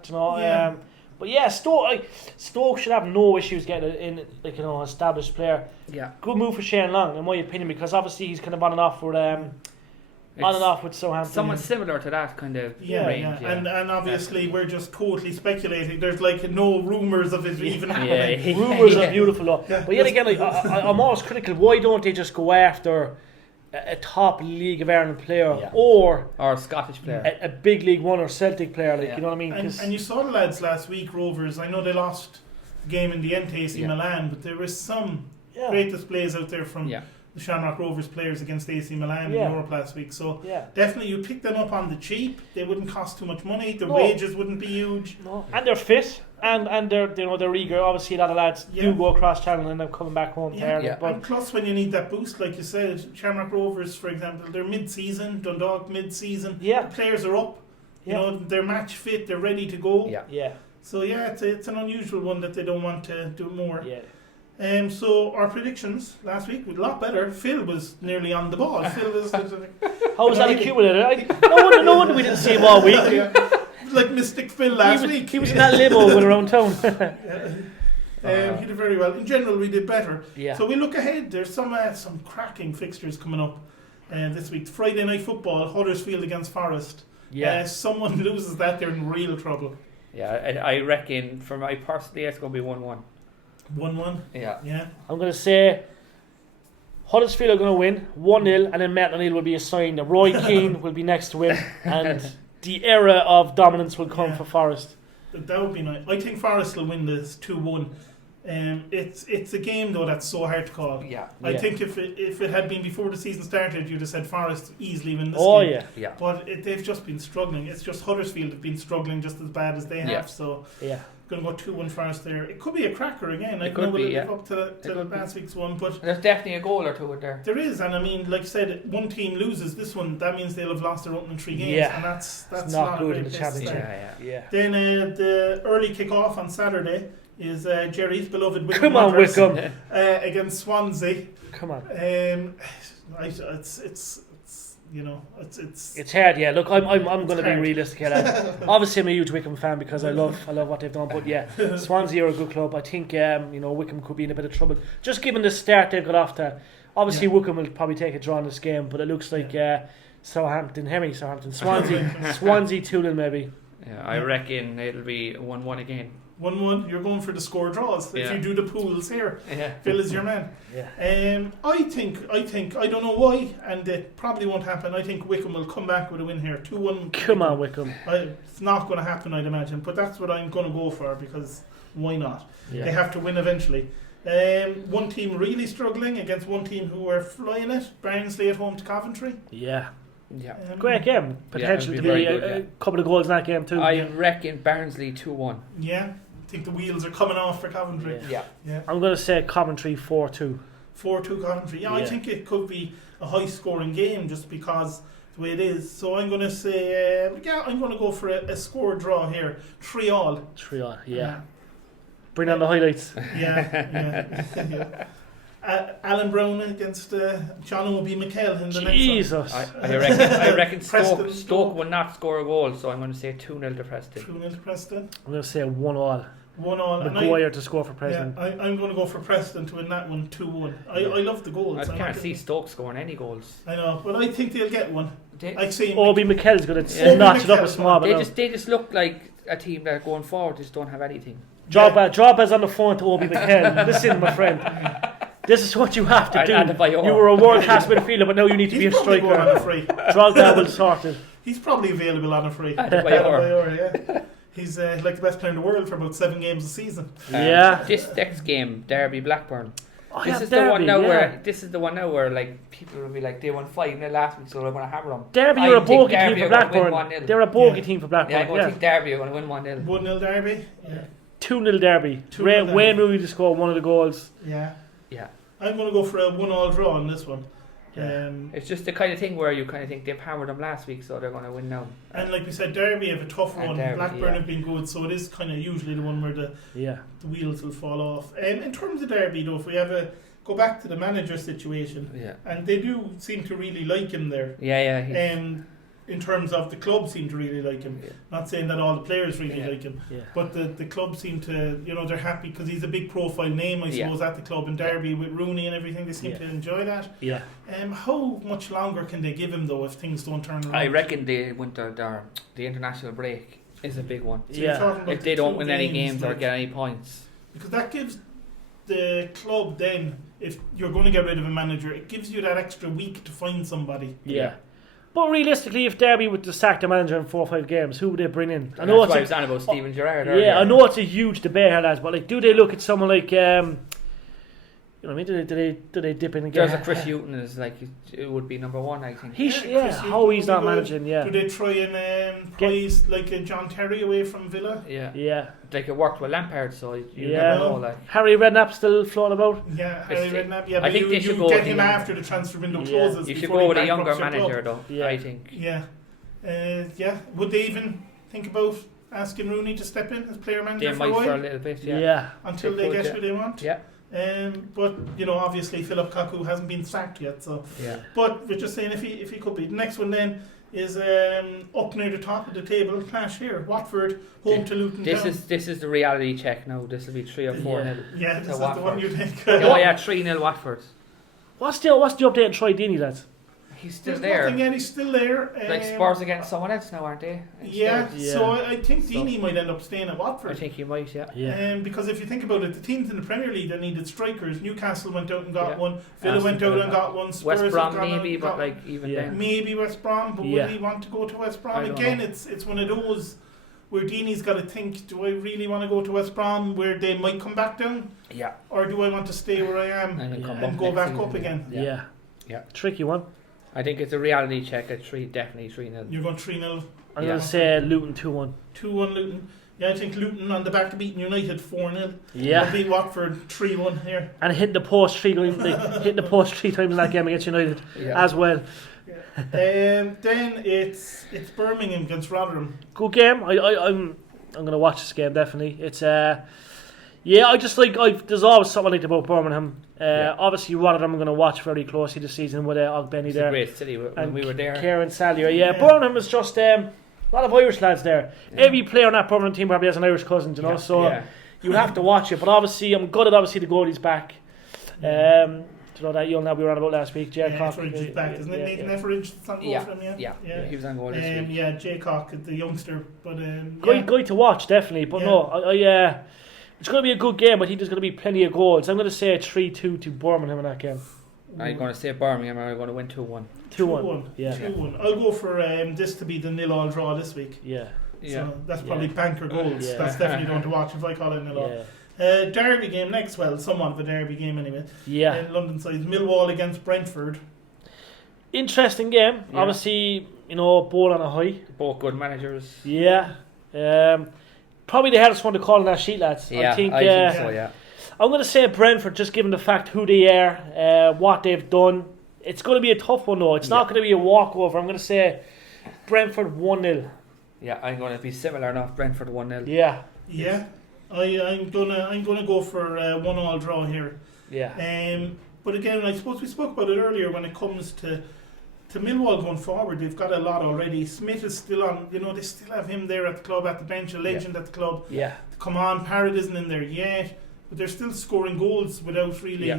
but yeah, Stoke should have no issues getting in, an established player. Yeah. Good move for Shane Long, in my opinion, because obviously he's kind of on and off with Southampton. Someone similar to that kind of range. Yeah. And obviously we're just totally speculating. There's no rumours of it even happening. Rumours are beautiful though. Yeah. But yet again, I'm always critical. Why don't they just go after a top League of Ireland player or a Scottish player, a big League One or Celtic player? You know what I mean? And you saw the lads last week, Rovers. I know they lost the game in the end to AC Milan, but there were some great displays out there from the Shamrock Rovers players against AC Milan in Europe last week. So definitely you pick them up on the cheap. They wouldn't cost too much money. Their wages wouldn't be huge. No. And they're fit. And they're eager. Obviously, a lot of lads do go across channel and they're coming back home tired. But and plus, when you need that boost, like you said, Shamrock Rovers, for example, they're mid-season. Dundalk mid-season. Yeah, the players are up. You know, they're match fit. They're ready to go. Yeah. So yeah, it's an unusual one that they don't want to do more. Yeah. So our predictions last week were a lot better. Phil was nearly on the ball. Phil was. How was that accumulated? No wonder we didn't see him all week. Like Mystic Phil last week. He was in that limo going around town. He did very well. In general, we did better. Yeah. So we look ahead. There's some cracking fixtures coming up this week. Friday night football, Huddersfield against Forest. Yeah. Someone loses that, they're in real trouble. Yeah, I reckon for my personally, it's going to be 1-1. 1-1. Yeah. I'm going to say Huddersfield are going to win 1-0, and then Matt O'Neill will be assigned. Roy Keane will be next to win, and the era of dominance will come for Forest. That would be nice. I think Forest will win this 2-1. It's a game though that's so hard to call. Yeah. I think if it had been before the season started, you'd have said Forest easily win this game. Yeah. But they've just been struggling. It's just Huddersfield have been struggling just as bad as they have. So going to go 2-1 Forest there. It could be a cracker again. I don't know whether live up to last week's one, but there's definitely a goal or two in there. There is, and I mean, like I said, one team loses this one, that means they'll have lost their opening 3 games, and that's not good a in great the place to championship. start. Then the early kick-off on Saturday is Jerry's beloved Wickham. Come on, Wickham. Against Swansea. Come on. It's hard. Yeah, look, I'm going to be realistic here. Obviously, I'm a huge Wickham fan because I love what they've done. But yeah, Swansea are a good club. I think Wickham could be in a bit of trouble just given the start they've got off to. Obviously, Wickham will probably take a draw in this game, but it looks like Swansea 2-0 maybe. Yeah, I reckon it'll be 1-1 again. 1-1. You're going for the score draws. If you do the pools here, Phil is your man. I think I don't know why, and it probably won't happen. I think Wickham will come back with a win here. 2-1. Come on, Wickham. It's not going to happen, I'd imagine, but that's what I'm going to go for because why not? They have to win eventually. One team really struggling against one team who are flying it. Barnsley at home to Coventry. Yeah. Great game. Potential to be a couple of goals in that game too. I reckon Barnsley 2-1. Yeah. I think the wheels are coming off for Coventry. Yeah. I'm going to say Coventry 4-2. 4-2 Coventry. I think it could be a high scoring game just because the way it is. So I'm going to say, I'm going to go for a score draw here. 3-3. 3-3, yeah. Bring on the highlights. Yeah. Alan Brown against John O'B McKell in the next one. I reckon Stoke will not score a goal, so I'm going to say 2-0 to Preston. 2-0 to Preston. I'm going to say 1-1. 1-1. Maguire to score for Preston. Yeah, I'm going to go for Preston to win that one 2-1. I love the goals. I can't see Stoke scoring any goals. I know, but I think they'll get one. I'd say O'B McKell's going to notch it up a small bit. They just look like a team that going forward just don't have anything. Drogba's on the phone to O'B McKell. Listen, my friend. This is what you have to do. You were a world-class midfielder, but now you need to be a striker. Drogba will sort it. He's probably available on a free. He's like the best player in the world for about 7 games a season. This next game, Derby Blackburn. This is the one now where like people will be like they won 5-0 last week, so they're going to hammer them. Derby are a bogey team for Blackburn. They're a bogey team for Blackburn. I think Derby are going to win 1-0. 1-0 Derby. 2-0 Derby. Wayne Rooney to score one of the goals. Yeah. I'm going to go for a 1-1 draw on this one. It's just the kind of thing where you kind of think they've hammered them last week, so they're going to win now. And like we said, Derby have a tough run. Blackburn have been good, so it is kind of usually the one where the wheels will fall off. In terms of Derby, though, if we go back to the manager situation, and they do seem to really like him there. In terms of the club seem to really like him. Not saying that all the players really like him, but the club seem to, they're happy because he's a big profile name, I suppose, at the club in Derby with Rooney and everything. They seem to enjoy that. How much longer can they give him though if things don't turn around? I reckon the international break is a big one. So if they don't win any games or get any points, because that gives the club then, if you're going to get rid of a manager, it gives you that extra week to find somebody. But realistically, if Derby would sack the manager in 4 or 5 games, who would they bring in? I know that's why I was on about Steven Gerrard earlier. I know it's a huge debate here, lads, but like, do they look at someone like, do they dip in again? There's a Chris Hughton is like it would be number 1, I think. He's not managing. Do they try and prize like a John Terry away from Villa? Like it worked with Lampard, so you never know. Like Harry Redknapp still floating about. Harry Redknapp. Yeah, I think they should go get him after the transfer window closes. You should go with a younger manager, though. I think. Would they even think about asking Rooney to step in as player manager they for a might while. for a little bit, yeah. Until they get who they want. Yeah. But obviously Philip Kaku hasn't been sacked yet, so. Yeah. But we're just saying if he could be. The next one then is up near the top of the table clash here. Watford home to Luton Town. This is the reality check now. This will be 3 or 4 nil. Yeah, this is the one you think. 3-0 Watford. What's the update on Troy Deeney, lads? He's still There's there. nothing yet, he's still there. Like Spurs against someone else now, aren't they? So I think Deeney might end up staying at Watford. I think he might, yeah. Because if you think about it, the teams in the Premier League that needed strikers, Newcastle went out and got one, Villa went out and got one, Spurs West Brom maybe, but like even then. Maybe West Brom, but will he want to go to West Brom? Again, it's one of those where Deeney's got to think, do I really want to go to West Brom where they might come back down? Yeah. Or do I want to stay where I am and go back up again? Yeah. Tricky one. I think it's a reality check at definitely 3-0. You're going 3-0. I'm going to say Luton 2-1. 2-1 Luton. Yeah, I think Luton on the back of beating United 4-0. Yeah. They'll beat Watford 3-1 here. And hitting the post 3 times, hitting the post 3 times in that game against United as well. Then it's Birmingham against Rotherham. Good game. I'm going to watch this game definitely. It's I just there's always something like about Birmingham. Obviously Rotherham I'm going to watch very closely this season with Ogbenny there. It's a great city when we were there. Kieran Salyer. Birmingham is just a lot of Irish lads there. Every player on that Birmingham team probably has an Irish cousin, so you have to watch it. But obviously I'm gutted the goalie's back. You know that young lad we were on about last week, Jerry Coughlan. Etheridge is back, isn't it? Nathan Etheridge that's on goal for him, yeah. He was on goal this week. Yeah, Jay Cock, the youngster. But guy to watch, definitely. But it's going to be a good game. I think there's going to be plenty of goals. I'm going to say 3-2 to Birmingham in that game. I'm going to say Birmingham are going to win 2-1. 2-1. Yeah. 2-1. I'll go for this to be the 0-0 draw this week. Yeah. So that's probably banker goals. That's definitely going to watch if I call it 0-0. Derby game next, somewhat of a derby game anyway. Yeah. In London side, Millwall against Brentford. Interesting game. Yeah. Obviously, both on a high. Both good managers. Yeah. Probably the hardest one to call on that sheet, lads. Yeah, I think so, yeah. I'm going to say Brentford, just given the fact who they are, what they've done. It's going to be a tough one, though. It's not going to be a walkover. I'm going to say Brentford 1-0. Yeah, I'm going to be similar enough. Brentford 1-0. Yeah. I'm gonna go for 1-1 draw here. Yeah. But again, I suppose we spoke about it earlier when it comes to Millwall going forward. They've got a lot already. Smith is still on. They still have him there at the club, at the bench, a legend at the club. Yeah. Come on, Parrott isn't in there yet, but they're still scoring goals without really,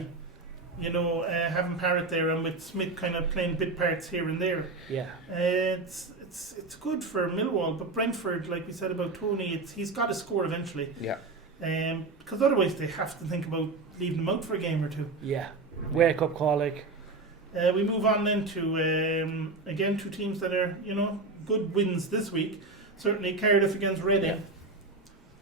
having Parrott there, and with Smith kind of playing bit parts here and there. Yeah. It's good for Millwall, but Brentford, like we said about Tony, he's got to score eventually. Yeah. Because otherwise they have to think about leaving him out for a game or two. Yeah. Wake up call, like. We move on then to again 2 teams that are good wins this week. Certainly Cardiff against Reading.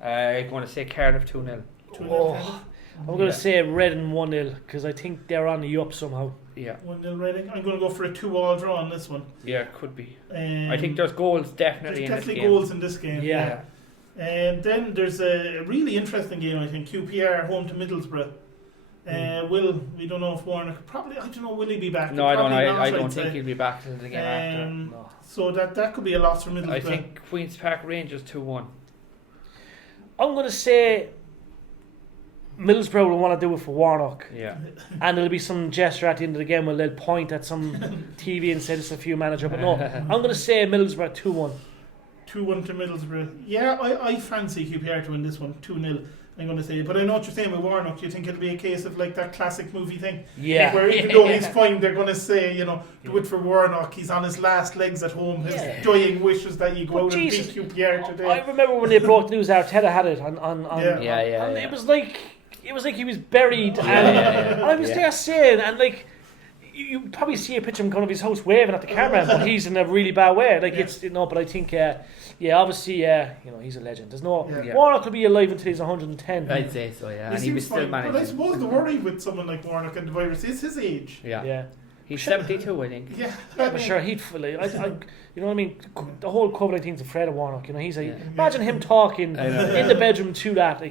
I'm going to say Cardiff 2-0. I'm going to say Reading 1-0 because I think they're on the up somehow. Yeah. 1-0 Reading. I'm going to go for a 2-2 draw on this one. Yeah, it could be. I think there's goals definitely in this game. Definitely goals in this game. Yeah. And then there's a really interesting game, I think. QPR home to Middlesbrough. We don't know if Warnock will he be back? No, I don't think he'll be back to the game after. No. So that could be a loss for Middlesbrough. I think Queen's Park Rangers 2-1. I'm going to say Middlesbrough will want to do it for Warnock. Yeah. And there'll be some gesture at the end of the game where they'll point at some TV and say it's a few manager. But no, I'm going to say Middlesbrough 2-1. 2-1 to Middlesbrough. Yeah, I fancy QPR to win this one, 2-0. I'm going to say, but I know what you're saying with Warnock. You think it'll be a case of like that classic movie thing, where even though he's fine, they're going to say, do it for Warnock. He's on his last legs at home. His dying wishes that you go out and beat QPR today. I remember when they broke news, Arteta had it on and it was like he was buried, and I was there saying, and like. You probably see a picture of him coming of his house waving at the camera, but he's in a really bad way. But I think, obviously, he's a legend. There's no Warnock will be alive until he's 110. I'd say so, yeah. And he was still managing. But I suppose the worry with someone like Warnock and the virus is his age. Yeah. He's 72, I think. Yeah, but sure, he'd you know what I mean. The whole COVID-19's afraid of Warnock. He's imagine him talking in the bedroom to that.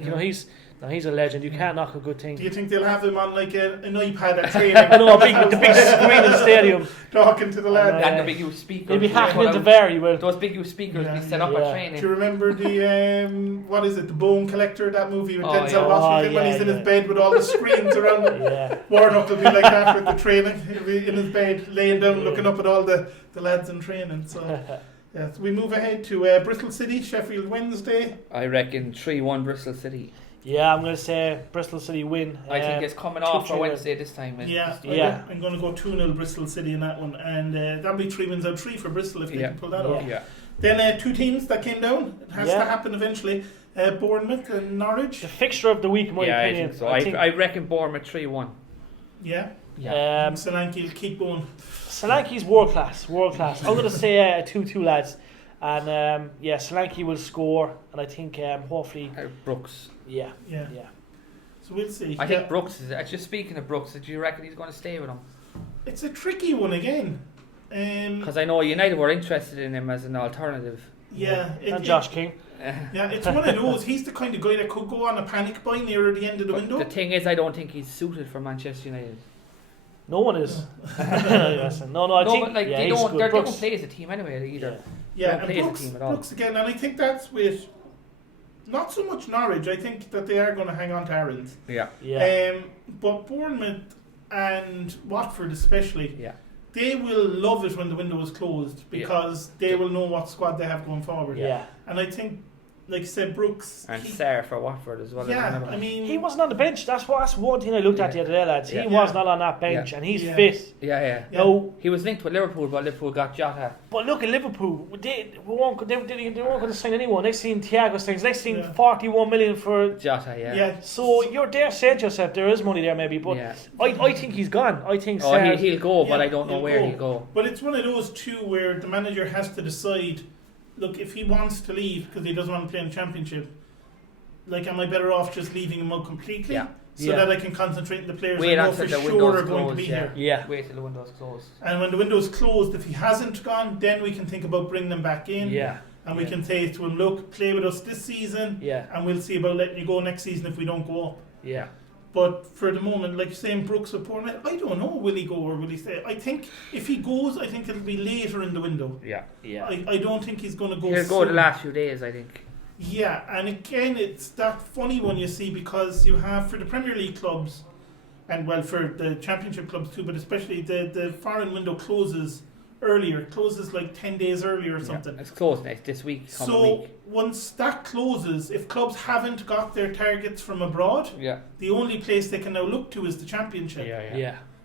No, he's a legend. You can't knock a good thing. Do you think they'll have him on like an iPad at training? I know, the big screen in the stadium. Talking to the lads. And the big huge speakers. He'll be hacking into very well. Those big huge speakers be set up at training. Do you remember the, what is it, the Bone Collector, that movie with Denzel Washington when he's in his bed with all the screens around him? Yeah. Warnock will be like that with the training. He'll be in his bed, laying down, looking up at all the lads in training. So... Yeah, so we move ahead to Bristol City, Sheffield Wednesday. I reckon 3-1 Bristol City. Yeah, I'm going to say Bristol City win. I think it's coming off for Wednesday this time. I'm going to go 2-0 Bristol City in that one. And that'll be 3 wins out 3 for Bristol if they can pull that off. Yeah. Then 2 teams that came down. It has to happen eventually. Bournemouth and Norwich. The fixture of the week, in my opinion. I think so. I reckon Bournemouth 3-1. Yeah. Solanke will keep going. Solanke's world class. I'm going to say 2-2 lads, and Solanke will score, and I think hopefully Brooks. Yeah. So we'll see. I think Brooks is. Just speaking of Brooks, do you reckon he's going to stay with him? It's a tricky one again. Because I know United were interested in him as an alternative. Yeah, and Josh King. Yeah, it's one of those. He's the kind of guy that could go on a panic buy near the end of the window. The thing is, I don't think he's suited for Manchester United. No one is. No, I think but they don't play as a team anyway either. Yeah, and Brooks again, and I think that's with not so much Norwich. I think that they are going to hang on to Aaron's. Yeah. But Bournemouth and Watford especially, they will love it when the window is closed because they will know what squad they have going forward. Yeah. And I think, like you said, Brooks and Sarr for Watford as well. Yeah, I mean, he wasn't on the bench. That's one thing I looked at the other day, lads. He was not on that bench, and he's fit. No, he was linked with Liverpool, but Liverpool got Jota. But look at Liverpool. They weren't going to sign anyone. Next thing Thiago signs. Next thing 41 million for Jota. Yeah. So you're there saying to yourself there is money there maybe, but I think he's gone. I think he'll go, but I don't know where he'll go. But it's one of those two where the manager has to decide. Look, if he wants to leave because he doesn't want to play in the Championship, like, am I better off just leaving him out completely so that I can concentrate on the players I know for sure are going to be here? Yeah. Wait till the window's closed. And when the window's closed, if he hasn't gone, then we can think about bringing them back in. Yeah. And we can say to him, look, play with us this season, and we'll see about letting you go next season if we don't go up. Yeah. But for the moment, like saying Brooks or Bournemouth, I don't know, will he go or will he stay? I think if he goes, I think it'll be later in the window. Yeah. I don't think he's going to go. He'll go the last few days, I think. Yeah, and again, it's that funny one you see because you have for the Premier League clubs, and well for the Championship clubs too, but especially the foreign window closes like 10 days earlier or something. It's closed this week. So once that closes, if clubs haven't got their targets from abroad, the only place they can now look to is the Championship.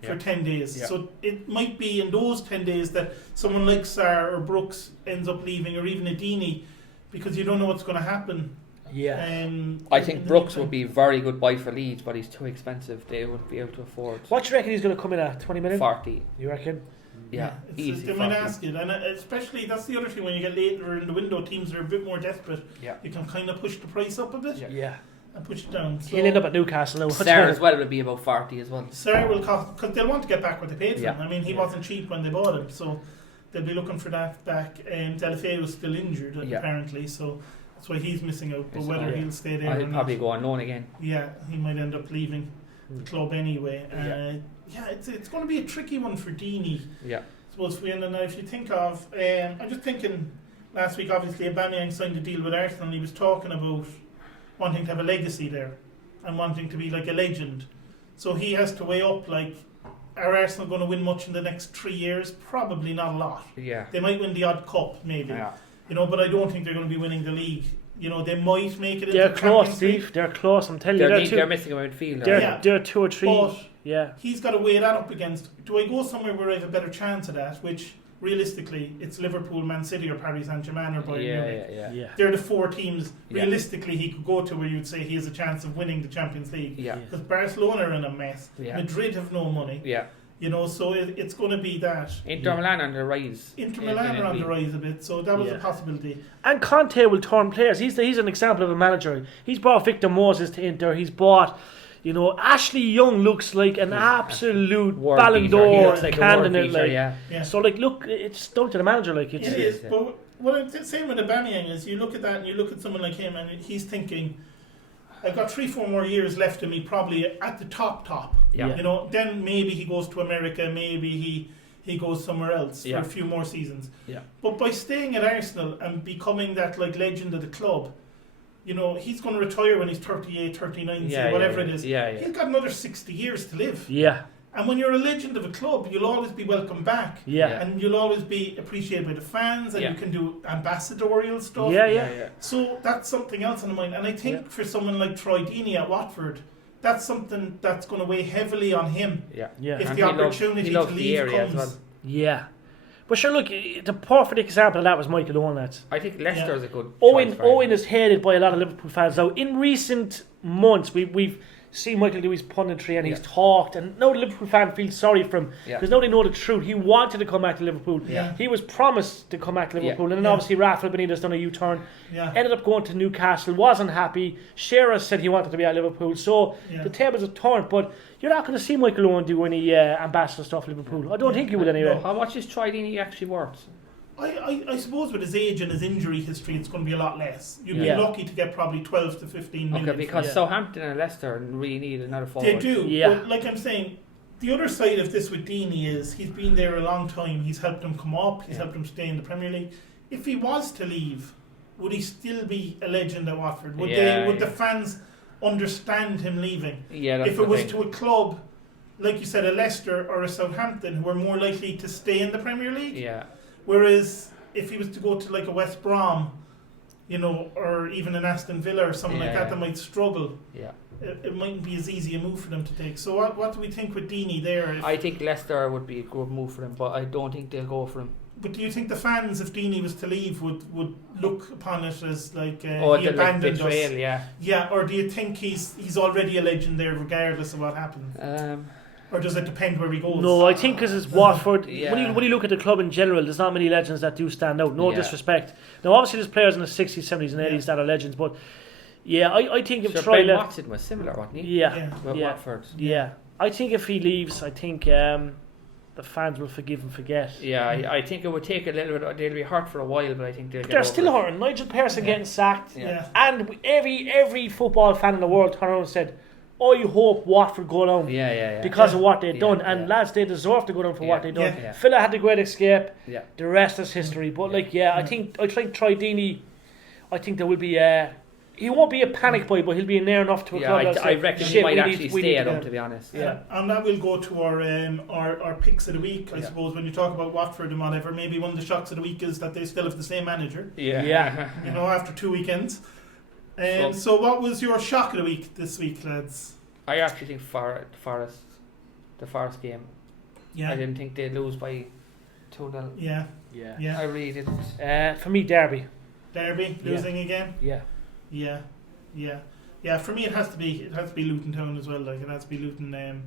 For 10 days. Yeah. So it might be in those 10 days that someone like Sarr or Brooks ends up leaving, or even Adini, because you don't know what's going to happen. Yeah. I think Brooks would be a very good buy for Leeds, but he's too expensive. They wouldn't be able to afford. What do you reckon he's going to come in at? 20 million? 40. You reckon? Yeah, easy. They might ask it, and especially that's the other thing when you get later in the window, teams are a bit more desperate. Yeah, you can kind of push the price up a bit. Yeah, and push it down. So he'll end up at Newcastle now. Sarr as well will be about 40 as well. Sarr will cost because they'll want to get back what they paid for him. I mean, he wasn't cheap when they bought him, so they'll be looking for that back. Delafeu was still injured apparently, so that's why he's missing out. But whether he'll stay there, he'll probably go on loan again. Yeah, he might end up leaving the club anyway. It's going to be a tricky one for Deeney. Yeah. Suppose we end on that. If you think of, I'm just thinking. Last week, obviously, Aubameyang signed a deal with Arsenal, and he was talking about wanting to have a legacy there and wanting to be like a legend. So he has to weigh up, like, are Arsenal going to win much in the next 3 years? Probably not a lot. Yeah. They might win the odd cup, maybe. Yeah. But I don't think they're going to be winning the league. They might make it. They're close, Steve. They're close. I'm telling you, they're missing a midfielder. They're 2 or 3. But he's got to weigh that up against. Do I go somewhere where I have a better chance of that? Which realistically, it's Liverpool, Man City, or Paris Saint-Germain, or Bayern Munich. Yeah. They're the 4 teams realistically he could go to where you'd say he has a chance of winning the Champions League. Because Barcelona are in a mess. Madrid have no money. So it's going to be that. Inter Milan on the rise. Inter Milan are on the rise a bit, so that was a possibility. And Conte will turn players. He's an example of a manager. He's brought Victor Moses to Inter. He's bought, Ashley Young looks like an absolute Ballon d'Or candidate. So, look, it's down to the manager. It is. But what I'm saying with Aubameyang is you look at that and you look at someone like him and he's thinking, I've got 3-4 more years left in me, probably at the top. Yeah. You know, then maybe he goes to America, maybe he goes somewhere else for a few more seasons. Yeah. But by staying at Arsenal and becoming that like legend of the club, you know, he's going to retire when he's 38, 39, whatever it is. He's got another 60 years to live. Yeah. And when you're a legend of a club, you'll always be welcome back. Yeah. And you'll always be appreciated by the fans, and you can do ambassadorial stuff. Yeah. So that's something else on the mind. And I think for someone like Troy Deeney at Watford, that's something that's going to weigh heavily on him. Yeah. If and the opportunity to leave comes. Well. Yeah. But sure, look, the perfect example of that was Michael Owen, lads. I think Leicester's a good Owen is hated by a lot of Liverpool fans. Now, in recent months, we've seen Michael do his punditry and he's talked, and now the Liverpool fan feels sorry for him because now they know the truth. He wanted to come back to Liverpool. He was promised to come back to Liverpool, and then obviously Rafael Benitez done a U-turn. Ended up going to Newcastle, wasn't happy. Shearer said he wanted to be at Liverpool, so the tables have turned. But you're not going to see Michael Owen do any ambassador stuff at Liverpool. I don't think he would anyway. How much is Troy Deeney actually worth? I suppose with his age and his injury history, it's going to be a lot less. You'd be lucky to get probably 12 to 15 million. Okay, because Southampton and Leicester really need another forward. They do. But like I'm saying, the other side of this with Deeney is he's been there a long time. He's helped him come up. He's helped him stay in the Premier League. If he was to leave, would he still be a legend at Watford? Would the fans understand him leaving? Yeah, that's if it was to a club, like you said, a Leicester or a Southampton, who are more likely to stay in the Premier League. Yeah. Whereas if he was to go to like a West Brom, you know, or even an Aston Villa or something like that might struggle. Yeah. It mightn't be as easy a move for them to take. So what do we think with Deeney there? I think Leicester would be a good move for him, but I don't think they'll go for him. But do you think the fans, if Deeney was to leave, would look upon it as like he like abandoned betrayal, us? Yeah, or do you think he's already a legend there regardless of what happens? Or does it depend where he goes? No, I think because it's Watford. When you look at the club in general, there's not many legends that do stand out. No disrespect. Now, obviously, there's players in the 60s, 70s, and 80s that are legends, but I think if Troy left, Watson was similar, wasn't he? Watford. Yeah, I think if he leaves, I think the fans will forgive and forget. Yeah, I think it would take a little bit. They'll be hurt for a while, but I think they're still hurting. Nigel Pearson getting sacked, and every football fan in the world turned around and said, I hope Watford go down because of what they've done. And lads, they deserve to go down for what they've done. Villa had the great escape. The rest is history. But I think Troy Deeney, I think there will be he won't be a panic buy, but he'll be near enough to a club. I reckon he might actually stay at him, to be honest. And that will go to our picks of the week, I suppose. When you talk about Watford and whatever, maybe one of the shocks of the week is that they still have the same manager. You know, after 2 weekends. So what was your shock of the week this week, lads? I actually think the Forest game. I didn't think they'd lose by 2-0. Yeah. I really didn't. For me, Derby losing again. Yeah. For me, it has to be Luton Town as well. Like, it has to be Luton.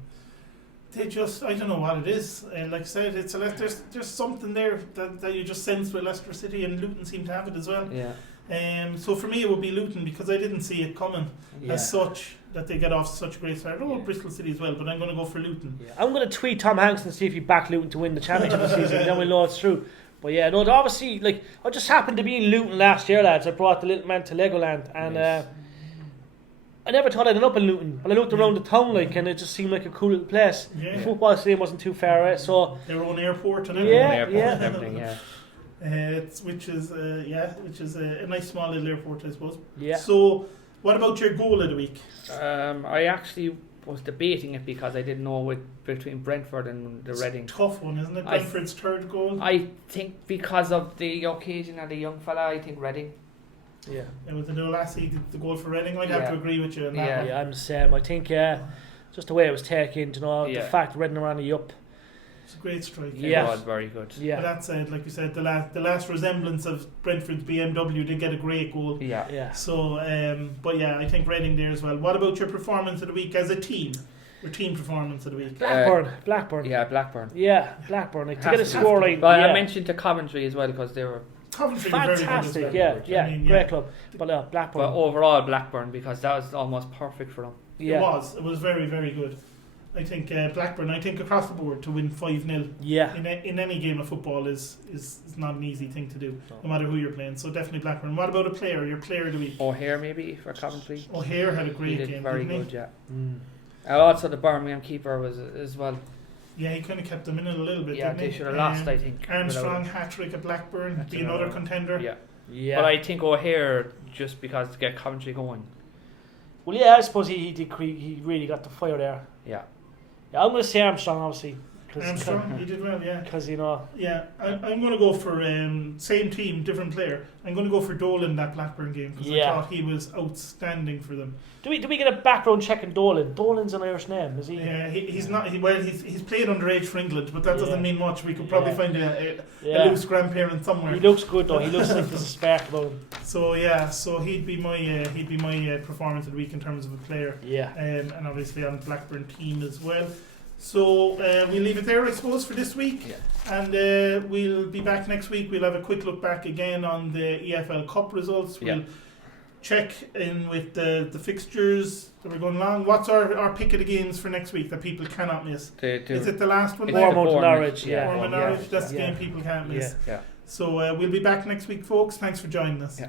They just, I don't know what it is. Like I said, it's there's something there that you just sense with Leicester City, and Luton seem to have it as well. So for me, it would be Luton, because I didn't see it coming as such, that they get off such a great start. Bristol City as well, but I'm going to go for Luton. I'm going to tweet Tom Hanks and see if he backed Luton to win the championship this season, then we'll know it's true. But obviously, like, I just happened to be in Luton last year, lads. I brought the little man to Legoland, and I never thought I'd end up in Luton. But I looked around the town, like, and it just seemed like a cool little place. The football stadium wasn't too far away, so their own airport and everything. Everything. Which is a nice small little airport, I suppose. Yeah. So, what about your goal of the week? I actually was debating it because I didn't know between Brentford and the Reading. Tough one, isn't it? Brentford's third goal. I think because of the occasion and the young fella, I think Reading. Yeah. And with the new lassie, the goal for Reading, I'd have to agree with you on that one. Yeah, I'm the same. I think just the way it was taken, the fact Reading are on the up. It's a great strike. It was very good. But that said, like you said, the last resemblance of Brentford's BMW did get a great goal. So, I think Reading there as well. What about your performance of the week as a team? Your team performance of the week? Blackburn. Yeah, Blackburn. Yeah, Blackburn. Like, to get a scoreline. But I mentioned to Coventry as well, because they were fantastic. Great club. But Blackburn. But overall, Blackburn, because that was almost perfect for them. It was very, very good. I think Blackburn, I think across the board to win 5-0 in any game of football is not an easy thing to do, no matter who you're playing. So definitely Blackburn. What about a player? Your player of the week? O'Hare maybe for Coventry. O'Hare had a great game. Very good, yeah. Also the Birmingham keeper was as well. Yeah, he kind of kept them in it a little bit. Yeah, didn't they should have lost, I think. Armstrong hat-trick at Blackburn, be another contender. Yeah. But I think O'Hare, just because to get Coventry going. Well, yeah, I suppose he really got the fire there. Yeah. I'm going to say Armstrong, obviously. Armstrong, he did well, yeah. Because, Yeah, I'm going to go for, same team, different player. I'm going to go for Dolan that Blackburn game, because I thought he was outstanding for them. Do we get a background check on Dolan? Dolan's an Irish name, is he? Yeah, he's not. He's played underage for England, but that doesn't mean much. We could probably find a loose grandparent somewhere. He looks good though. He looks like there's a spark about him. So he'd be my performance of the week in terms of a player. Yeah. And obviously on the Blackburn team as well. So we'll leave it there, I suppose, for this week. Yeah. And we'll be back next week. We'll have a quick look back again on the EFL Cup results. We'll check in with the fixtures that we're going along. What's our pick of the games for next week that people cannot miss? Is it the last one? Bournemouth Norwich. Bournemouth Norwich. That's the game people can't miss. So we'll be back next week, folks. Thanks for joining us. Yeah.